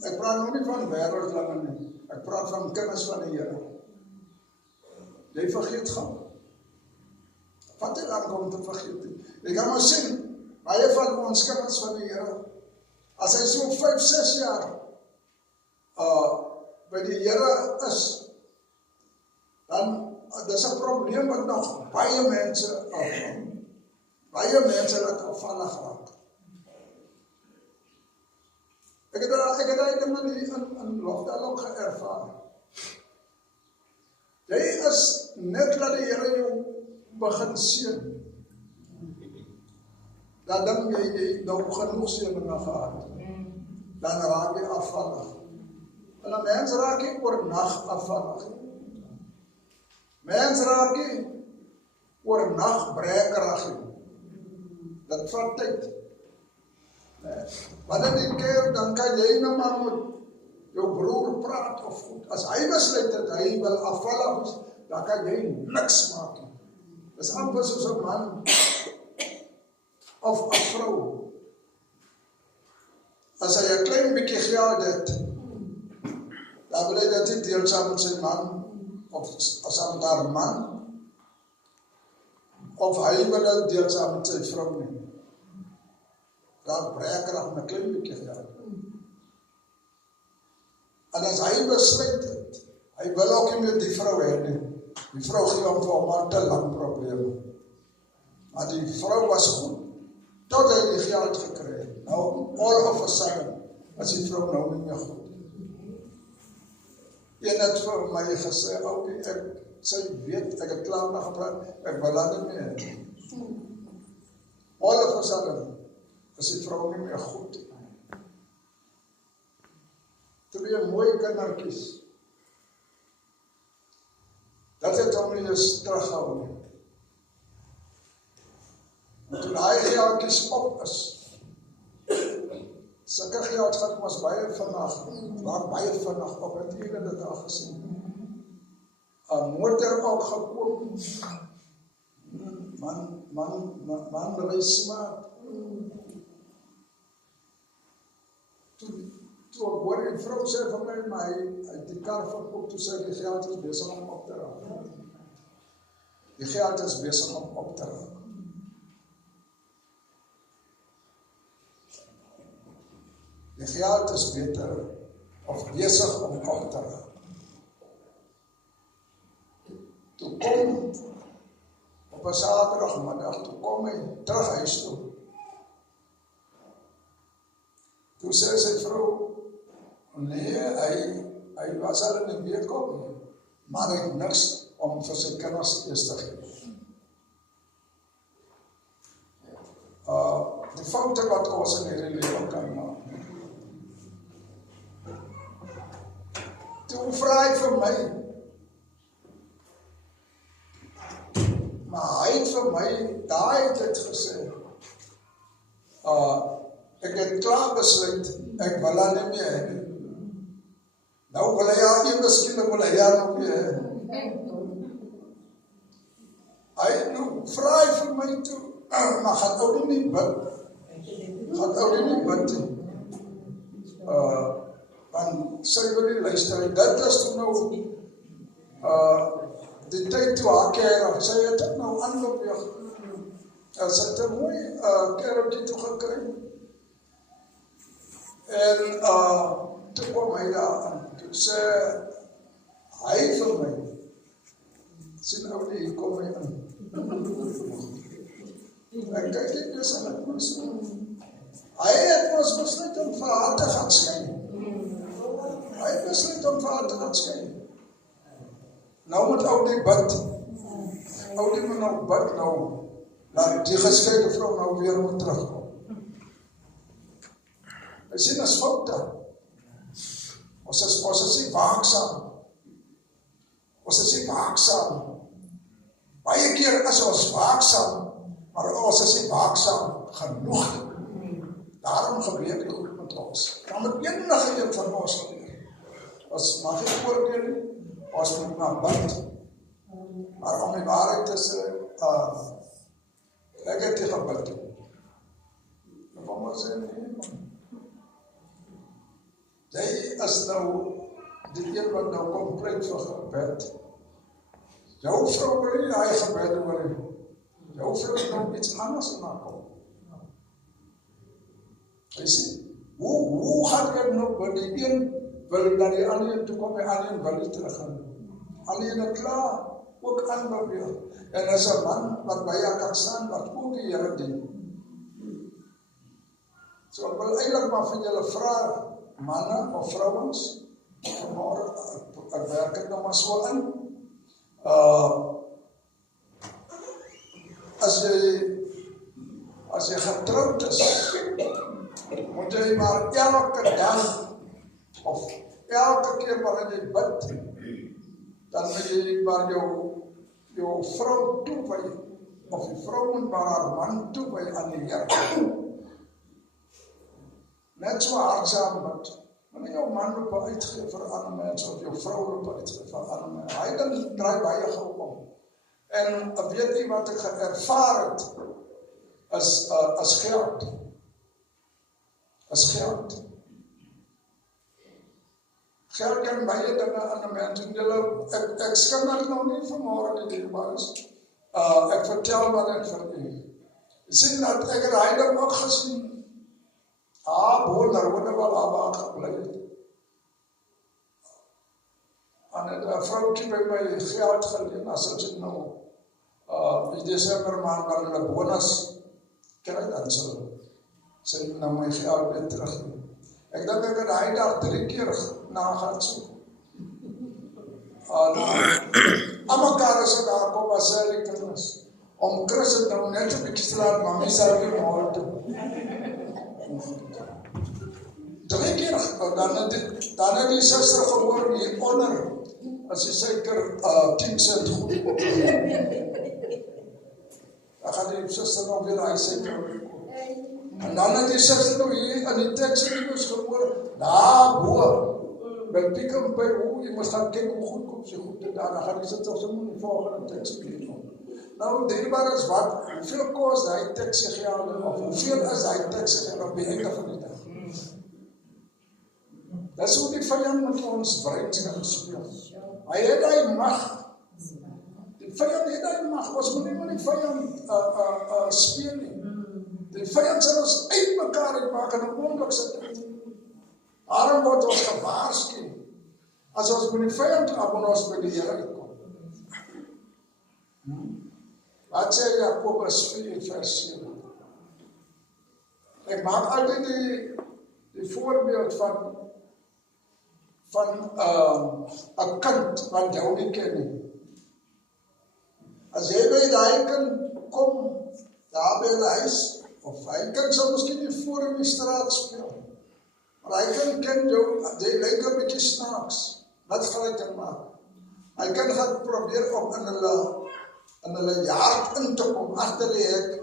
Ek praat nou nie van wêreldlinge nie, ek praat van kinders van die Here. Jy vergeet gou. Wat jy lang om te vergeet. Jy kan maar sien, baie van ons kinders van die Here, as hy so 5-6 jaar by die Here is, dan dis 'n probleem wat nog baie mense afval. Baie mense laat afvallig raak. Ek het daai ding in Lofdal ook geervaar. Jy is net laat die Here jou begin seën. Dan dink jy nou genoeg seëninge gehad. Dan raak jy afvallig. En 'n mens raak nie oornag afvallig. Mens raak nie oornag brekerig. Dit vat tyd. Wanneer die keer, dan kan jy nou maar met jou broer praat of goed. As hy besluit dat hy wil afvallig is, dan kan jy niks maak. Dit is amper soos 'n man of 'n vrou. As hy 'n klein bietjie geld het, dan wil hy dat hy deel saam met sy man, of saam met haar man, of hy wil deel saam met sy vrou nie. Dan brekerig met 'n klein bietjie geld. En as hy besluit het, hy wil ook nie met die vrou hê nie. Die vrou gee hom vir hom te lang probleme. Maar die vrou was goed, tot hy die geld gekry het. Nou, all of a sudden, as die vrou nou nie meer goed. Een het vir my gesê, oukie, sy weet, ek het klaar na gepraat, ek wil haar nie meer. All of a sudden, is die vrou nie meer goed. 2 mooi kindertjies. Dat het hom nie eens terughou nie. En toe hy geldjies op is, sulke geld gaat ons baie vinnig op het ene dit al gesien. 'n motor ook gekoop. Man ry smaak. Toe ek hoor die vrou sê van my, maar hy het die kar verkoop, toe sê die geld is besig om op te raak. Die geld is besig om op te raak. Die geld is beter, of besig om op te raak. Toe kom, op 'n Saterdagmiddag, toe kom hy terug huis toe. Toe sê sy vrou, nee, hy was al in die week op, maar hy het niks om vir sy kinders eers te gee. Die foute wat ons in hierdie lewe kan maak. Toe vra hy vir my, maar hy het vir my, daai het gesê, ek het klaar besluit, ek wil haar nie meer hê. Nou wil hy haar nie, miskien wil hy haar nog meer hê. Hy nou vra hy vir my toe, maar gaan ou nie bid. Gaan ou nie bid. Want sy wil nie luister. Dit is toe nou die tyd toe haar kerel, sy het dit nou aanloop weg. Sy het 'n mooi kereltjie toe gekry. En toe kom hy daar aan. Toe sê hy vir my, sien ou nie, hier kom hy in. Ek kyk nie dus aan het moes. Hy het ons besluit om vir haar te gaan skyn. Hy het besluit om vir haar te gaan skyn. Nou moet ou die bid. Ou die moet nou bid nou. Laat die geskeide vrou nou weer moet terugkom. Hy sien as foute. Ons is nie waaksaam. Ons is nie waaksaam. Baie keer is ons waaksaam, maar ons is nie waaksaam genoeg. Daarom gebeur die goed met ons. Dan moet enige een van ons gebeur. Ons mag nie oordeel nie, ons moet maar bid. Maar om die waarheid te sê, ek het nie gebid. En wat moet sê nie? Jy is nou die een wat nou compleet vir gebed. Jou vrou wil nie hy gebed oor nie. Jou vrou is nou iets anders in haar kom. Jy sê, hoe gaan jy nou by die een wil na die ander toe kom, die ander wil nie terug gaan. Alleen het klaar, ook ander weer. En as 'n man wat by jou kan staan, wat ook die Here dien. So ek wil eintlik maar vir julle vra, manne of vrouens, vanmôre, ek werk het nou maar so in. As jy getroud is, moet jy maar elke dag, of elke keer wanneer jy bid, dan moet jy maar jou vrou toewy, of die vrou moet maar haar man toewy aan die Here. Net so hardsaam bid. Wanneer jou man loop uitgee vir ander mense, of jou vrou loop uitgee vir ander mense, hy dan draai baie gou om. En weet jy wat ek ervaar het, as geld. As geld. Geld kan baie dinge aan 'n mens doen. Ek skinder nou nie vanmôre die dierbares. Ek vertel wat ek vir u. Jy sien dat ek het heilig ook gesien. Boonder word wel aan gebly het. En 'n vroukie by my geld geleen, as ek nou in Desember maand maar hulle bonus kry, dan sy na my geld weer terug. Ek dink ek het hy daar 3 keer na gaan soek. Amakara sa daar kom as sy kinders. Om Christendom net 'n bietjie te laat mami sal weer maal toe. 3 keer, dan het die suster gehoor hieronder, as die suiker 10 cent goed op. Dan gaan die suster nog weer hy suiker koop. En dan het die suster nog hier aan die teks gehoor, daar bo, by Pick n Pay, jy moet gaan kyk hoe goed koop sy goed, dan gaan die suster so moet die volgende teks lees. Nou, dierbaar is wat, hoeveel kost die teks se geld, of hoeveel is die teks se geld op die einde van die dag? Dis hoe die vyand met ons breins kan speel. Hy het die mag. Die vyand het die mag. Ons moet nie met die vyand speel nie. Die vyand sal ons uit mekaar uitmaak in 'n oomblik sit. Daarom word ons gewaarsku. As ons met die vyand moet ons by die Here uitkom. Wat sê Jakobus 4 vers 7? Ek maak altyd die voorbeeld van 'n kind wat jou nie ken nie. As jy by die kind kom, daar by die huis, of hy kind sal miskien nie voor in die straat speel, maar hy kind ken jou, jy lyk 'n bietjie snaaks, wat gaan hy kan maak? Hy kind gaan probeer om in hulle jaard in te kom, agter die hek,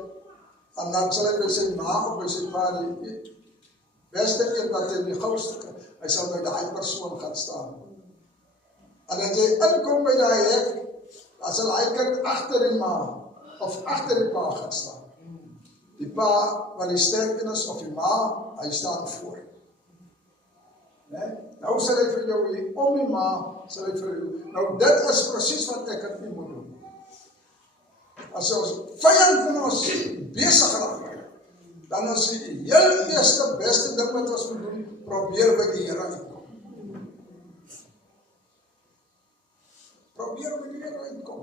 en dan sal hy by sy ma of by sy pa die beste een wat in die gouste, hy sal by die persoon gaan staan. En as jy inkom by die hek, dan sal hy kind agter die ma, of agter die pa gaan staan. Die pa, wat die sterk is, of die ma, hy staan voor. Nee? Nou sal hy vir jou hier, om die ma, sal hy vir jou. Nou dit is presies wat ek het nie moet doen. As ons vyand van ons besig raak, dan is die heel eerste beste ding wat ons moet doen, probeer by die Here uitkom. Probeer by die Here uitkom.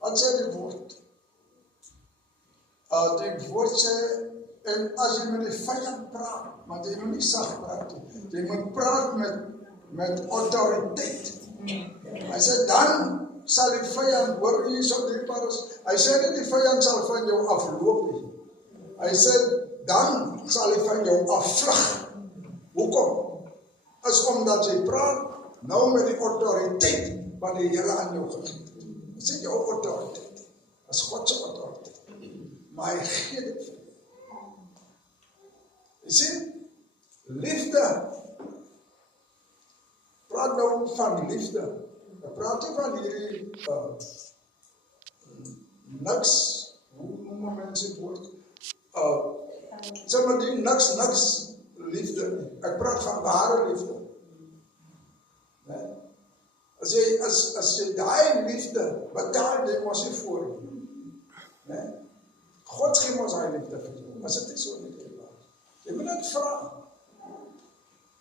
Wat sê die woord? Die woord sê, en as jy met die vyand praat, want jy moet nie sag praat nie, jy moet praat met autoriteit. Hy sê, dan sal die vyand, hoor hier so die paras, hy sê nie die vyand sal van jou afloop nie. Hy sê, dan sal hy van jou afvlug. Hoekom? Is omdat jy praat, nou met die autoriteit, wat die Here aan jou gegee het. Dit is jou autoriteit. Dit is God se autoriteit. Maar hy gee dit vir jou. Jy sien, liefde. Praat nou van liefde. Ek praat nie van hierdie niks, hoe noem mense dit woord? Sê maar die niks liefde nie. Ek praat van ware liefde. Nee? As jy daai liefde, betaal jy mos nie voor. Nee? God gee ons daai liefde vir jou. As dit nie so nie is. Jy moet net vra.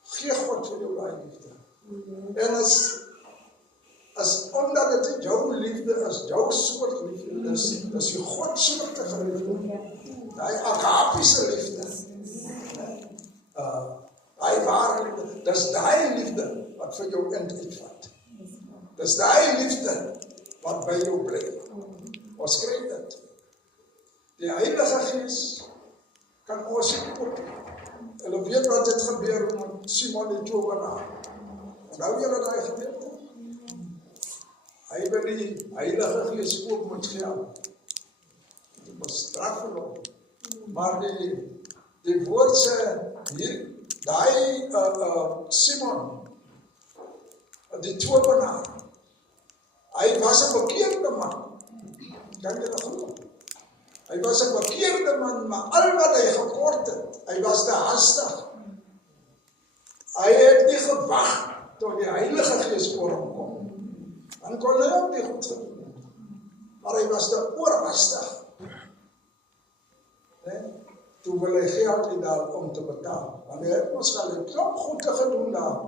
Gee God vir jou daai liefde. En as omdat dit jou liefde is, jou soort liefde, dis die God soortige liefde. Daai agapiese liefde. Daai ware liefde, dis daai liefde wat vir jou uitvat. Dis daai liefde wat by jou bly. Ons kry dit. Die Heilige Gees kan ons ook. Hulle weet wat het gebeur met Simon die Tovenaar. Nou julle daai gebeurte. Hy wil die Heilige Gees ook met geld. Dit was straf vir hom. Maar die woord sê hier, daai Simon, die Tovenaar, hy was 'n bekeerde man. Kan jy dit glo? Hy was 'n bekeerde man, maar al wat hy gekort het, hy was te hastig. Hy het nie gewag tot die Heilige Gees oor hom kom. Dan kon hy ook nie goed gedoen. Maar hy was te oorhastig. Toe wil hy geld hê daar om te betaal. Want hy het ons al 'n klomp goede gedoen daar.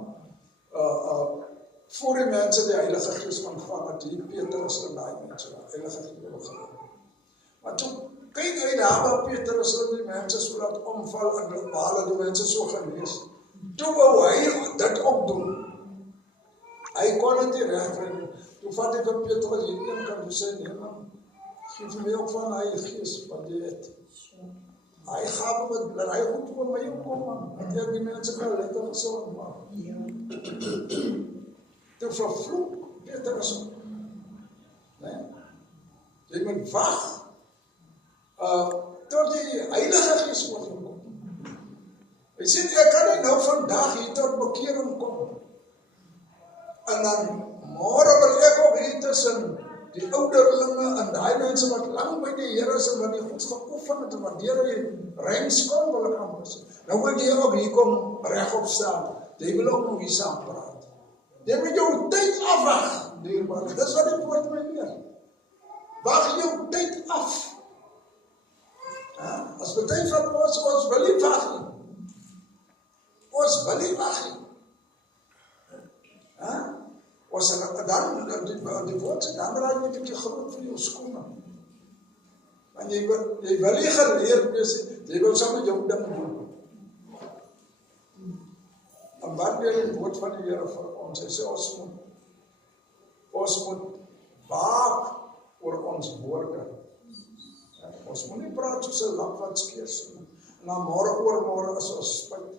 Voor die mense die Heilige Gees ontvang het, die Petrus en daai mense, die Heilige Gees gedoen. Maar toe kyk hy daar waar Petrus en die mense so laat omval en waar die mense so genees. Toe wou hy dit ook doen. Hy hy kon het nie reg kry nie. Toe vat ek op Petrus hierdie kan sê, nee man, geef my ook van hy gees wat jy het. Hy gaan met dat hy goed kom by jou kom man. Want jy die mense kan lekker gesond maak. Toe vervloek Petrus. Nee. Jy moet wag tot die Heilige Gees oor jou kom. Hy sê ek kan nie nou vandag hier tot bekering kom. En dan môre wil ek ook hier tussen die ouderlinge en daai mense wat lang by die Here is en wat die goed geoefen het en wat deur die ranks kom, wil ek amper sê. Nou wil jy ook hier kom regop staan. Jy wil ook nog hier saam praat. Jy moet jou tyd afwag, dierbare. Dis wat die woord my leer. Wag jou tyd af. As baie van ons wil nie wag nie. Ons wil nie wag nie. Ons dan die woord sê, dan raak jy 'n bietjie groot vir jou skoene. Want jy wil nie geleer wees, jy wil sommer jou ding doen. En wanneer die woord van die Here vir ons, hy sê ons moet waak oor ons woorde. Ons moet nie praat soos 'n lamp wat skeers nie. En dan môre is ons spyt.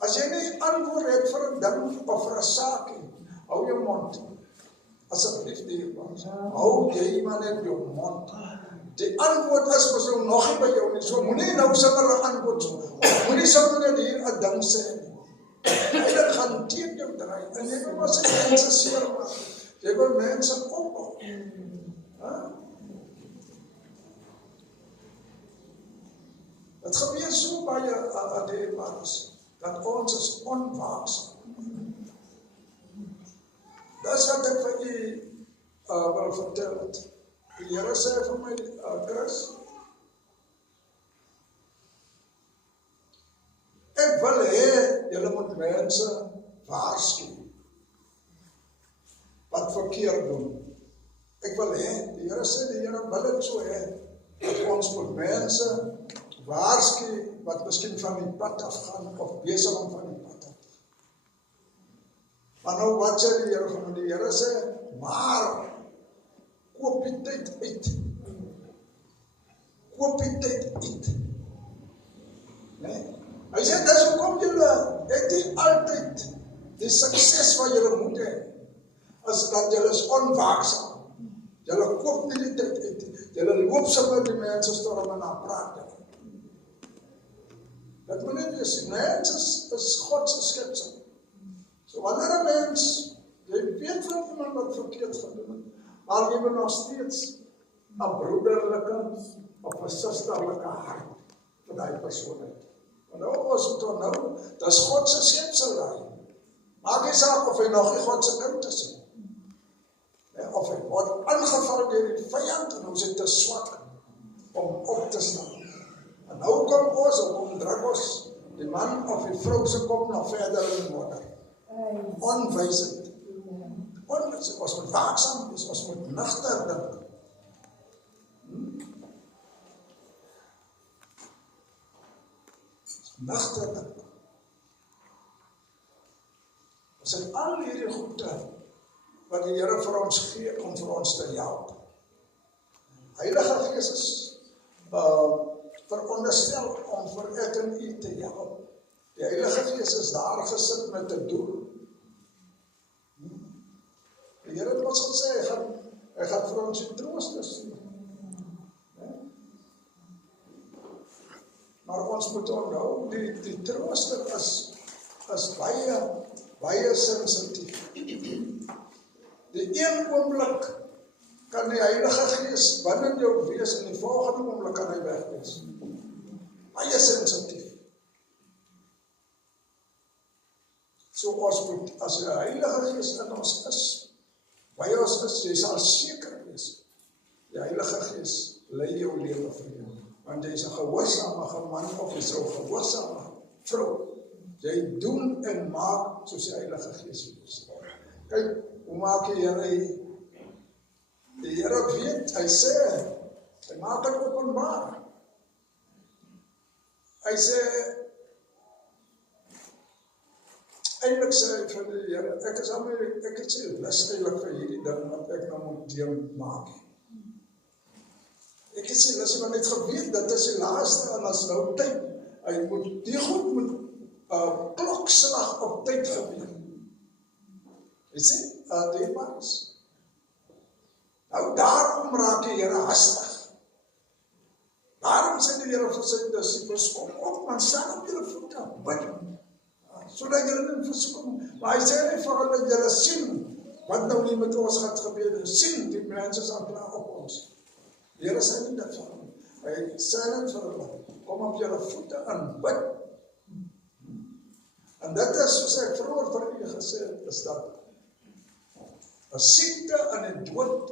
As jy nie antwoord het vir 'n ding of vir 'n saak nie, hou jou mond. Asseblief dierbare. Hou jy maar net jou mond. Die antwoord is mos nog nie by jou nie. So moenie nou sommer 'n antwoord so. Moenie sommer net hier 'n ding sê nie. Dit gaan teen jou draai. En jy wil mos mense seermaak. Jy wil mense opbou. Het gebeur so baie adeembaars dat ons is onwaaksaam. Dis wat ek vir u wil vertel het. Die Here sê vir my, Chris, ek wil hê julle moet mense waarsku wat verkeerd doen. Ek wil hê, die Here sê, die Here wil dit so hê, dat ons moet mense waarsku wat miskien van die pad afgaan of besig om van die pad af. Maar nou wat sê die Here vir my? Die Here sê, maar koop die tyd uit. Koop die tyd uit. Nee? Hy sê, dis hoekom julle het nie altyd die sukses wat julle moet hê, as dat julle is onwaaksaam. Julle koop nie die tyd uit. Julle loop sommer die mense storm en dan praat hulle. Dat moet nie wees. Mens is God se skepsel. So wanneer 'n mens, jy weet van iemand wat verkeerd gedoen het, maar jy wil nog steeds 'n broederlike of 'n susterlike hart vir daai persoon het. Want nou ons moet onthou, dis God se skepsel daai. Maak nie saak of hy nog nie God se kind is nie. Of hy word aangeval deur die vyand en ons is te swak om op te staan. En nou kom ons, druk ons die man of die vrou se kop nog verder in die modder. Onwysend. Onwysend. Ons moet waaksaam wees, ons moet nugter dink. Nugter dink. Ons het al hierdie goede wat die Here vir ons gee om vir ons te help. Heilige Gees is veronderstel om vir ek en u te help. Die Heilige Gees is daar gesit met 'n doel. Die Here het ons gesê, hy gaan vir ons die trooster stuur. Maar ons moet onthou, die trooster is baie sensitief. Die een oomblik kan die Heilige Gees binne jou wees en die volgende oomblik kan hy weg wees. Baie sensitief. So ons moet, as die Heilige Gees in ons is, by ons is, jy sal seker wees, die Heilige Gees lei jou lewe vir jou. Want jy is 'n gehoorsame man of jy is 'n gehoorsame vrou. Jy doen en maak soos die Heilige Gees wil. Kyk, hoe maak die Here? Die Here weet, hy sê, hy maak dit openbaar. Hy sê, Eintlik sê hy vir die Here, ek het sê lus eintlik vir hierdie ding wat ek nou moet deel maak. Ek het sê lus, want ek het geweet dat is die laaste en as nou tyd. Hy moet die goed moet klokslag op tyd gebeur. Jy sê, dit was. Nou daarom raak die Here hastig. Daarom sê die Here vir sy disippels, kom op, man, staan op julle voete, bid. Sodat julle nie versoeking, maar hy sê nie vir hulle, julle sien, wat nou nie met ons gaat gebeur, sien, die mense sal klaar op ons. Die Here sê nie dit vir hulle, hy sê nie vir hulle, kom op julle voete en bid. En dit is, soos ek vroeger vir u gesê het, is dat, 'n siekte en 'n dood,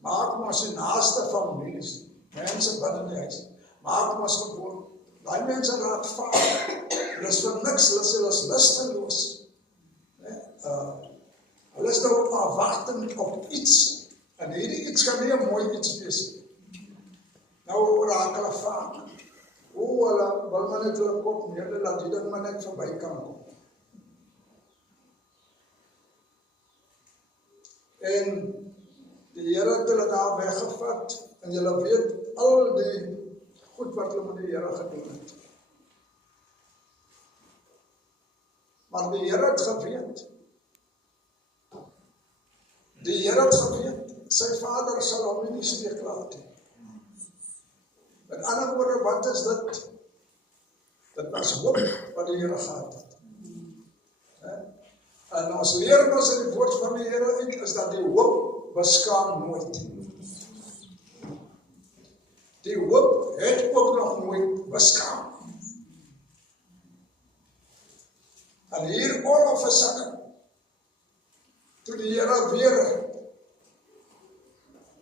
maak ons die naaste families, mense binne die huis, maak ons gewoon, daai mense raak vaar, hulle is vir niks, hulle is lusteloos. Hulle is nou op afwagting op iets, en hierdie iets kan nie 'n mooi iets wees. Nou raak hulle vaak, hulle wil maar net hulle kop neer, laat die ding maar net verby kan kom. En die Here het hulle daar weggevat, en julle weet al die goed wat hulle met die Here gedoen het. Maar die Here het geweet. Die Here het geweet, sy Vader sal hom nie die steek laat nie. Met ander woorde, wat is dit? Dit was hoop wat die Here gehad het. En ons leer ons in die woord van die Here uit, is dat die hoop beskaam nooit. Die hoop het ook nog nooit beskaam. En hier all of a sudden, toe die Here weer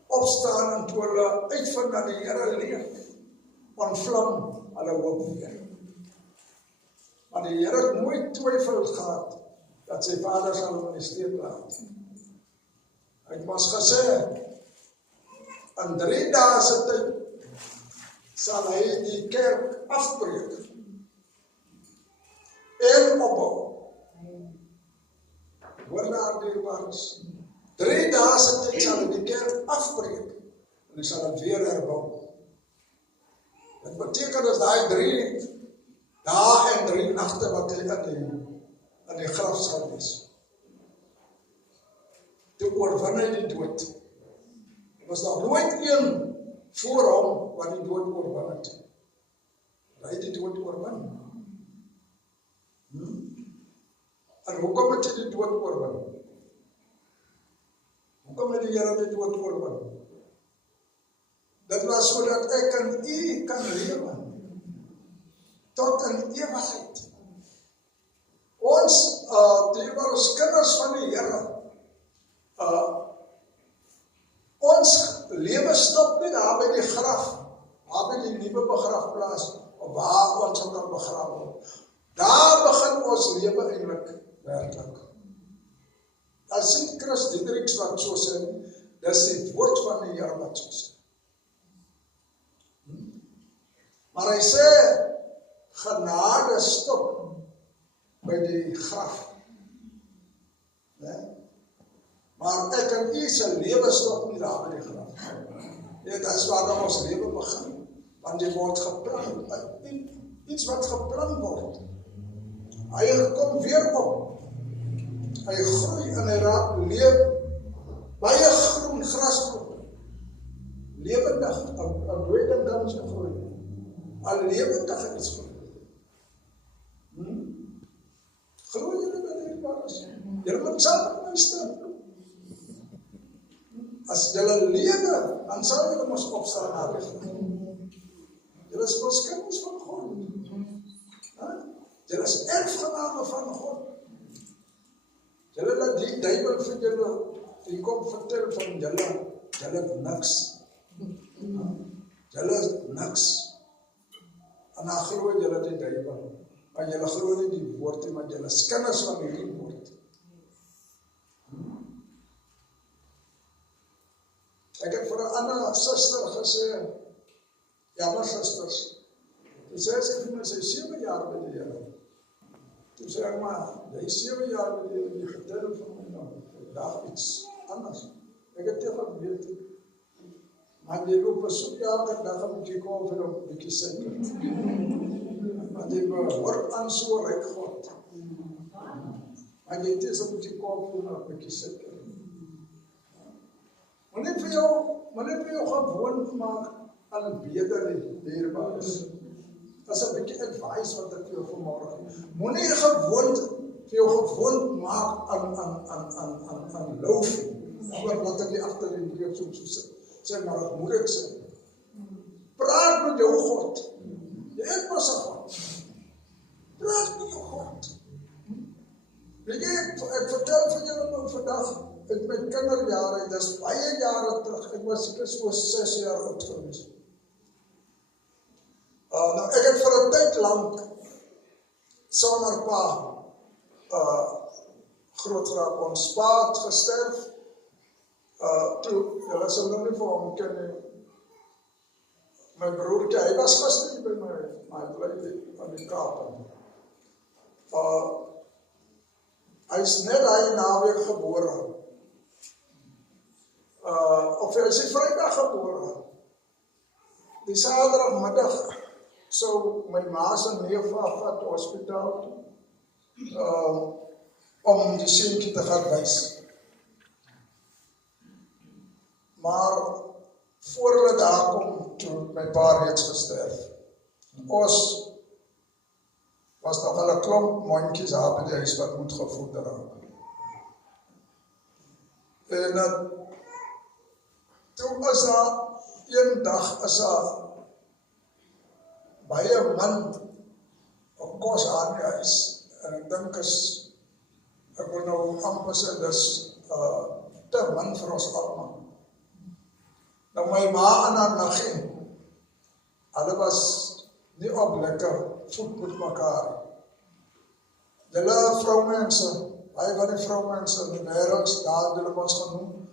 opstaan en toe hulle uitvind dat die Here leef, ontvlam hulle hoop weer. Maar die Here het nooit twyfel gehad dat sy Vader sal hom in die steek laat. Hy het ons gesê, in 3 dae se tyd sal hy die kerk afbreek en opbou. Hoor daar dierbaars. 3 dae se tyd sal hy die kerk afbreek en hy sal het weer herbou. Dit beteken as daai 3 dae en 3 nagte wat hy in die graf sal wees. Toe oorwin hy die dood. Er was nog nooit een voor hom wat die dood oorwin het. Hy het die dood oorwin. En hoekom het hy die dood oorwin? Hoekom het die Here die dood oorwin? Dit was sodat ek en u kan lewe tot in ewigheid. Ons, ons kinders van die Here, ons lewe stop nie daar by die graf, daar by die nuwe begrafplaas, of waar ons kan begrawe word. Daar begin ons lewe eintlik werklik. Daar sê Chris Diedriks wat so sê, dis die woord van die Here wat so sê. Maar hy sê, genade stop by die graf. Maar ek en u se lewe stop nie daar by die graf. Dit is waar ons lewe begin. Want dit word geplan. Iets wat geplan word. Hy kom weer op. Hy groei en hy raak leef. Baie groen grasgroen. Lewendig. Al dooie kan sy groei. Al lewendig iets groei. Groei julle dat dit waar is. Julle moet saam met my stem. As julle lewe, dan sal julle mos opstaan na die graf. Julle is mos kinders van God. Julle is erfgename van God. Julle laat die duiwel vir julle, die kom vertel van julle het niks. Julle is niks. En dan glo julle die duiwel. Maar julle glo nie die woord nie, maar julle is kinders van hierdie woord. Ek het vir 'n ander suster gesê, ja, maar susters, toe sê sy vir my, sy 7 jaar by die Here. Toe sê ek maar, jy is 7 jaar gelede die getuie van my nou, vandag iets anders. Ek het tegen weet, maar jy loop besoek elke dag 'n bietjie koffie en 'n bietjie suiker. Want jy behoort aan so ryk God. Maar jy het eens 'n bietjie koffie en 'n bietjie suiker. Moenie vir jou gewoond maak aan beter en dierbaars. Dat is 'n bietjie advice wat ek vir jou vanmôre gee. Moenie vir jou gewoond maak aan loof. Wat ek hier agter in die so sê maar ek moeilik sê. Praat met jou God. Jy het mos 'n God. Praat met jou God. Weet jy, ek vertel vir julle nou vandag, uit my kinderjare, dit is baie jare terug, ek was seker so 6 jaar oud gewees. Nou ek het vir 'n tyd lank sonder pa groot geraak, ons pa het gesterf. Toe, julle sal nou nie vir hom ken nie. My broertjie, hy was gister by my bly aan die Kaap. Hy is net daai naweek gebore. Of hy is Vrydag gebore. Die Saterdagmiddag sou my ma se neef afvat hospitaal toe, om die seentjie te gaan wys. Maar voor hulle daar kom, toe my pa reeds gesterf. Ons was nog al 'n klomp mondjies daar by die huis wat moet gevoeder raak. En toe was daar een dag is daar baie man op kos aan die huis. En ek dink ek wil nou amper sê, dis te min vir ons almal. Nou my ma en haar naggie, hulle was nie op lekker voet met mekaar. Julle vroumense, baie van die vroumense in die wêreld, daar hulle ons genoem,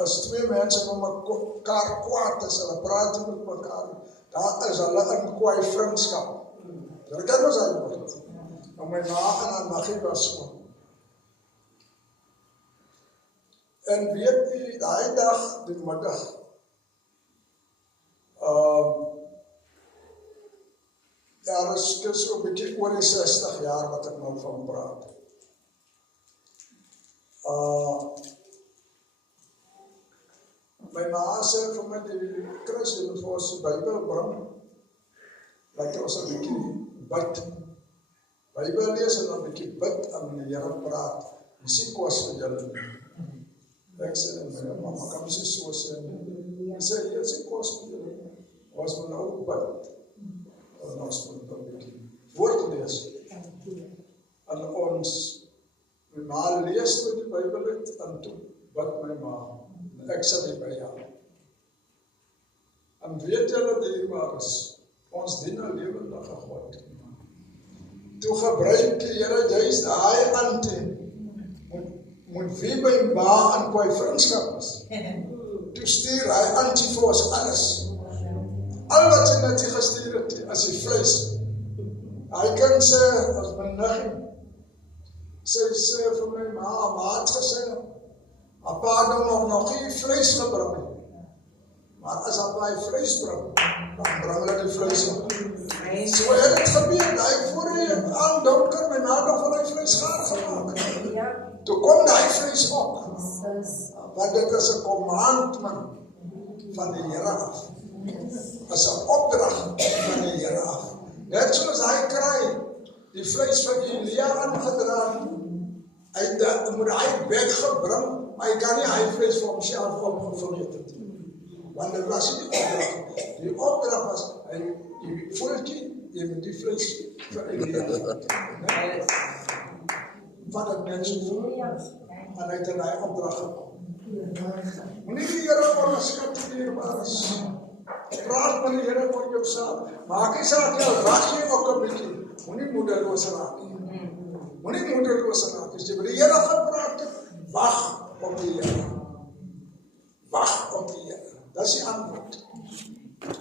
as twee mense met mekaar kwaad is, hulle praat met mekaar, daar is hulle in kwaai vriendskap. Julle ken ons al woord. Nou my ma en haar naggie was so. En weet jy, daai dag, die middag, ja, is so 'n bietjie oor die 60 jaar wat ek nou van praat. My ma sê vir my, die Christen vir ons die Bybel bring, laat ons 'n bietjie bid. Bybel lees en 'n bietjie bid en die Here praat. Jy sien kos vir julle. Ek sê, mamma, kan jy so sê? Ek sê, jy sê kos vir julle. Ons moet nou bid. En ons moet 'n bietjie woord lees. En ons, my ma lees met die Bybel uit, en toe bid my ma. Ek sal nie by haar. En weet julle dierbares, ons dien 'n lewendige God. Toe gebruik die Here juist daai antenne, moet wie by ma en kwaai vriendskap is. Toe stuur hy antenne vir ons alles. Al wat hy net gestuur het, as die vlees. Hy kan sê, as my niggie, sê vir my ma het gesê, Appa nog geen vlees gebring. Maar as Appa die vlees bring, dan bring hulle die vlees op. So het het gebeur, hy voor hy aan donker, my ma nog van die vlees gaar gemaak. Toe kom die vlees op. Want dit is 'n commandment van die Here af. As 'n opdrag van die Here af. Net soos hy kry, die vlees van Elia aangedra, hy moet hy weggebring. Maar hy kan nie hy vlees vir homself opgevreet het. Want dit was nie die opdrag. Die opdrag was, die voeltjie, jy moet die vlees vir Elia. Wat het mense voel? En hy het in die opdrag gekom. Moenie die Here onderskat die dierbares. Praat met die Here oor jou saak. Maak nie saak, jou rag jy ook 'n bietjie. Moenie moedeloos raak nie. Moenie moedeloos raak. As jy met die Here gaan praat, wag op die Here. Wag op die Here. Dat is die antwoord.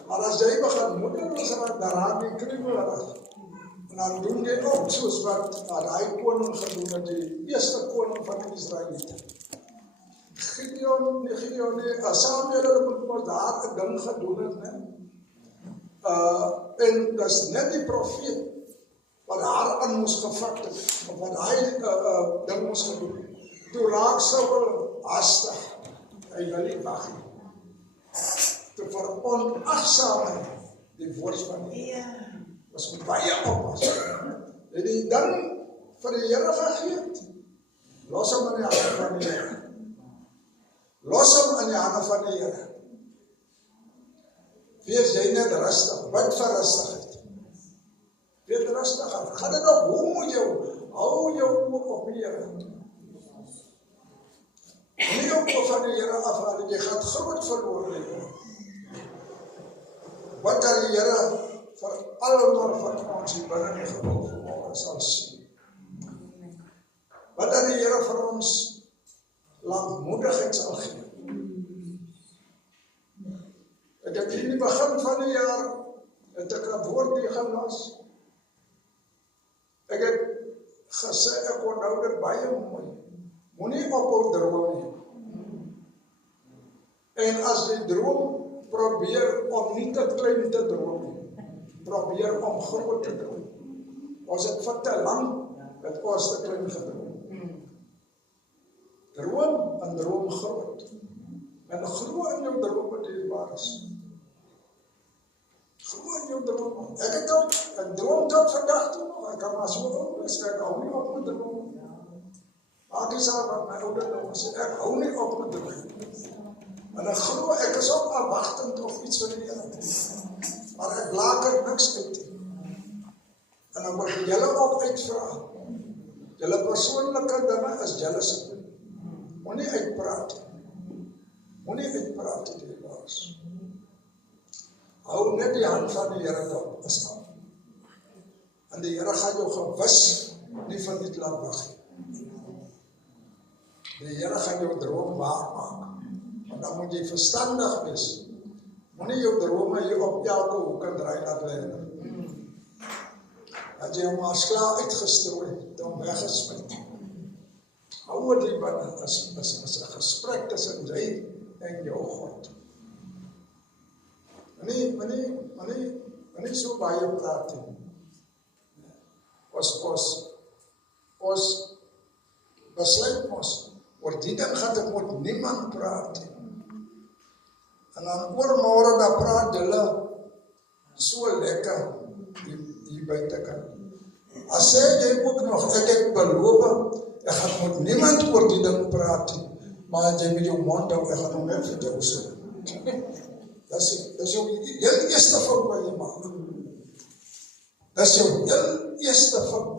Maar as jy begin moedeloos raak, dan raak jy kriebelerig. En dan doen jy ook soos wat daai koning gedoen het, die eerste koning van die Israeliete. Gideon nie, Samuel het mos daar 'n ding gedoen het, né? En dis net die profeet wat daar aan moes gevat het, of wat hy ding moes gedoen het. Toe raak Saul hastig, hy wil nie wag nie. Toe veronagsaam hy die woord van die Here. Was moet baie oppas. Het die ding vir die Here gegee, los hom in die hande van die Here. Los hom in die hande van die Here. Wees jy net rustig, bid vir rustigheid. Wees rustig, gaan dit nog, hoe moet hou jou oog op die Here. Nie op van die Here afhaal, jy gaan groot verloor lewe. Wat dat die Here vir almal van ons hier binne die gebou vanmôre sal sien. Wat dat die Here vir ons lankmoedigheid sal gee. Ek het hier in die begin van die jaar, het ek 'n woord hier gelas. Ek het gesê, ek onthou dit baie mooi. Moenie ophou droom nie. En as jy droom, probeer om nie te klein te droom nie. Probeer om groot te droom. Ons het vir te lang het ons te klein gedroom. Droom en droom groot. En glo in jou drome dierbares. Glo in jou drome. Ek het ook, ek droom tot vandag toe nog. Ek kan maar so ook, ek hou nie op met droom. Maak nie saak wat my ouderdom sê, ek hou nie op met droom. En ek glo, ek is ook afwagtend of iets van die Here. Maar ek blaker niks uit nie. En dan wil ek julle ook uitvra. Julle persoonlike dinge is jealousy. Moenie uitpraat. Moenie uitpraat die dierbares. Hou net die hand van die Here op, is al. En die Here gaan jou gewis nie van dit laat wag. Die Here gaan jou droom waar maak. Want dan moet jy verstandig wees. Moenie jou drome hier op elke hoek en draai laat lê. Dat jy hom as klaar uitgestrooi, dan weggesmit. Hou die binne as 'n gesprek tussen jy en jou God. Moenie so baie praat nie. Ons besluit mos, oor die ding gaan ek met niemand praat nie. En dan oormôre dan praat julle so lekker hier buitekant. As sê jy ook nog, ek het beloof, ek gaan met niemand oor die ding praat nie, maar jy met jou mond hou, ek gaan hom net vir jou sê. Dis jou heel eerste fout wat jy maak. Dis jou heel eerste fout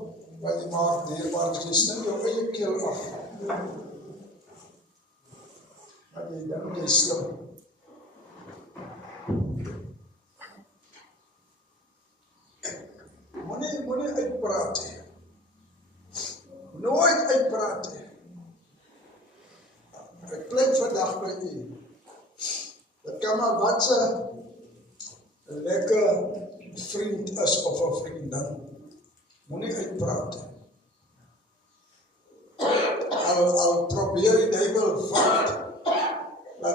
wat jy maak, dierbaar, jy sny jou eie keel af. Want jy dink jy slim. Moenie uitpraat nie. Nooit uitpraat nie. Ek pleit vandag by u. Dat kan maar wat se lekker vriend is of 'n vriendin. Moenie uitpraat nie. Al probeer die duiwel vat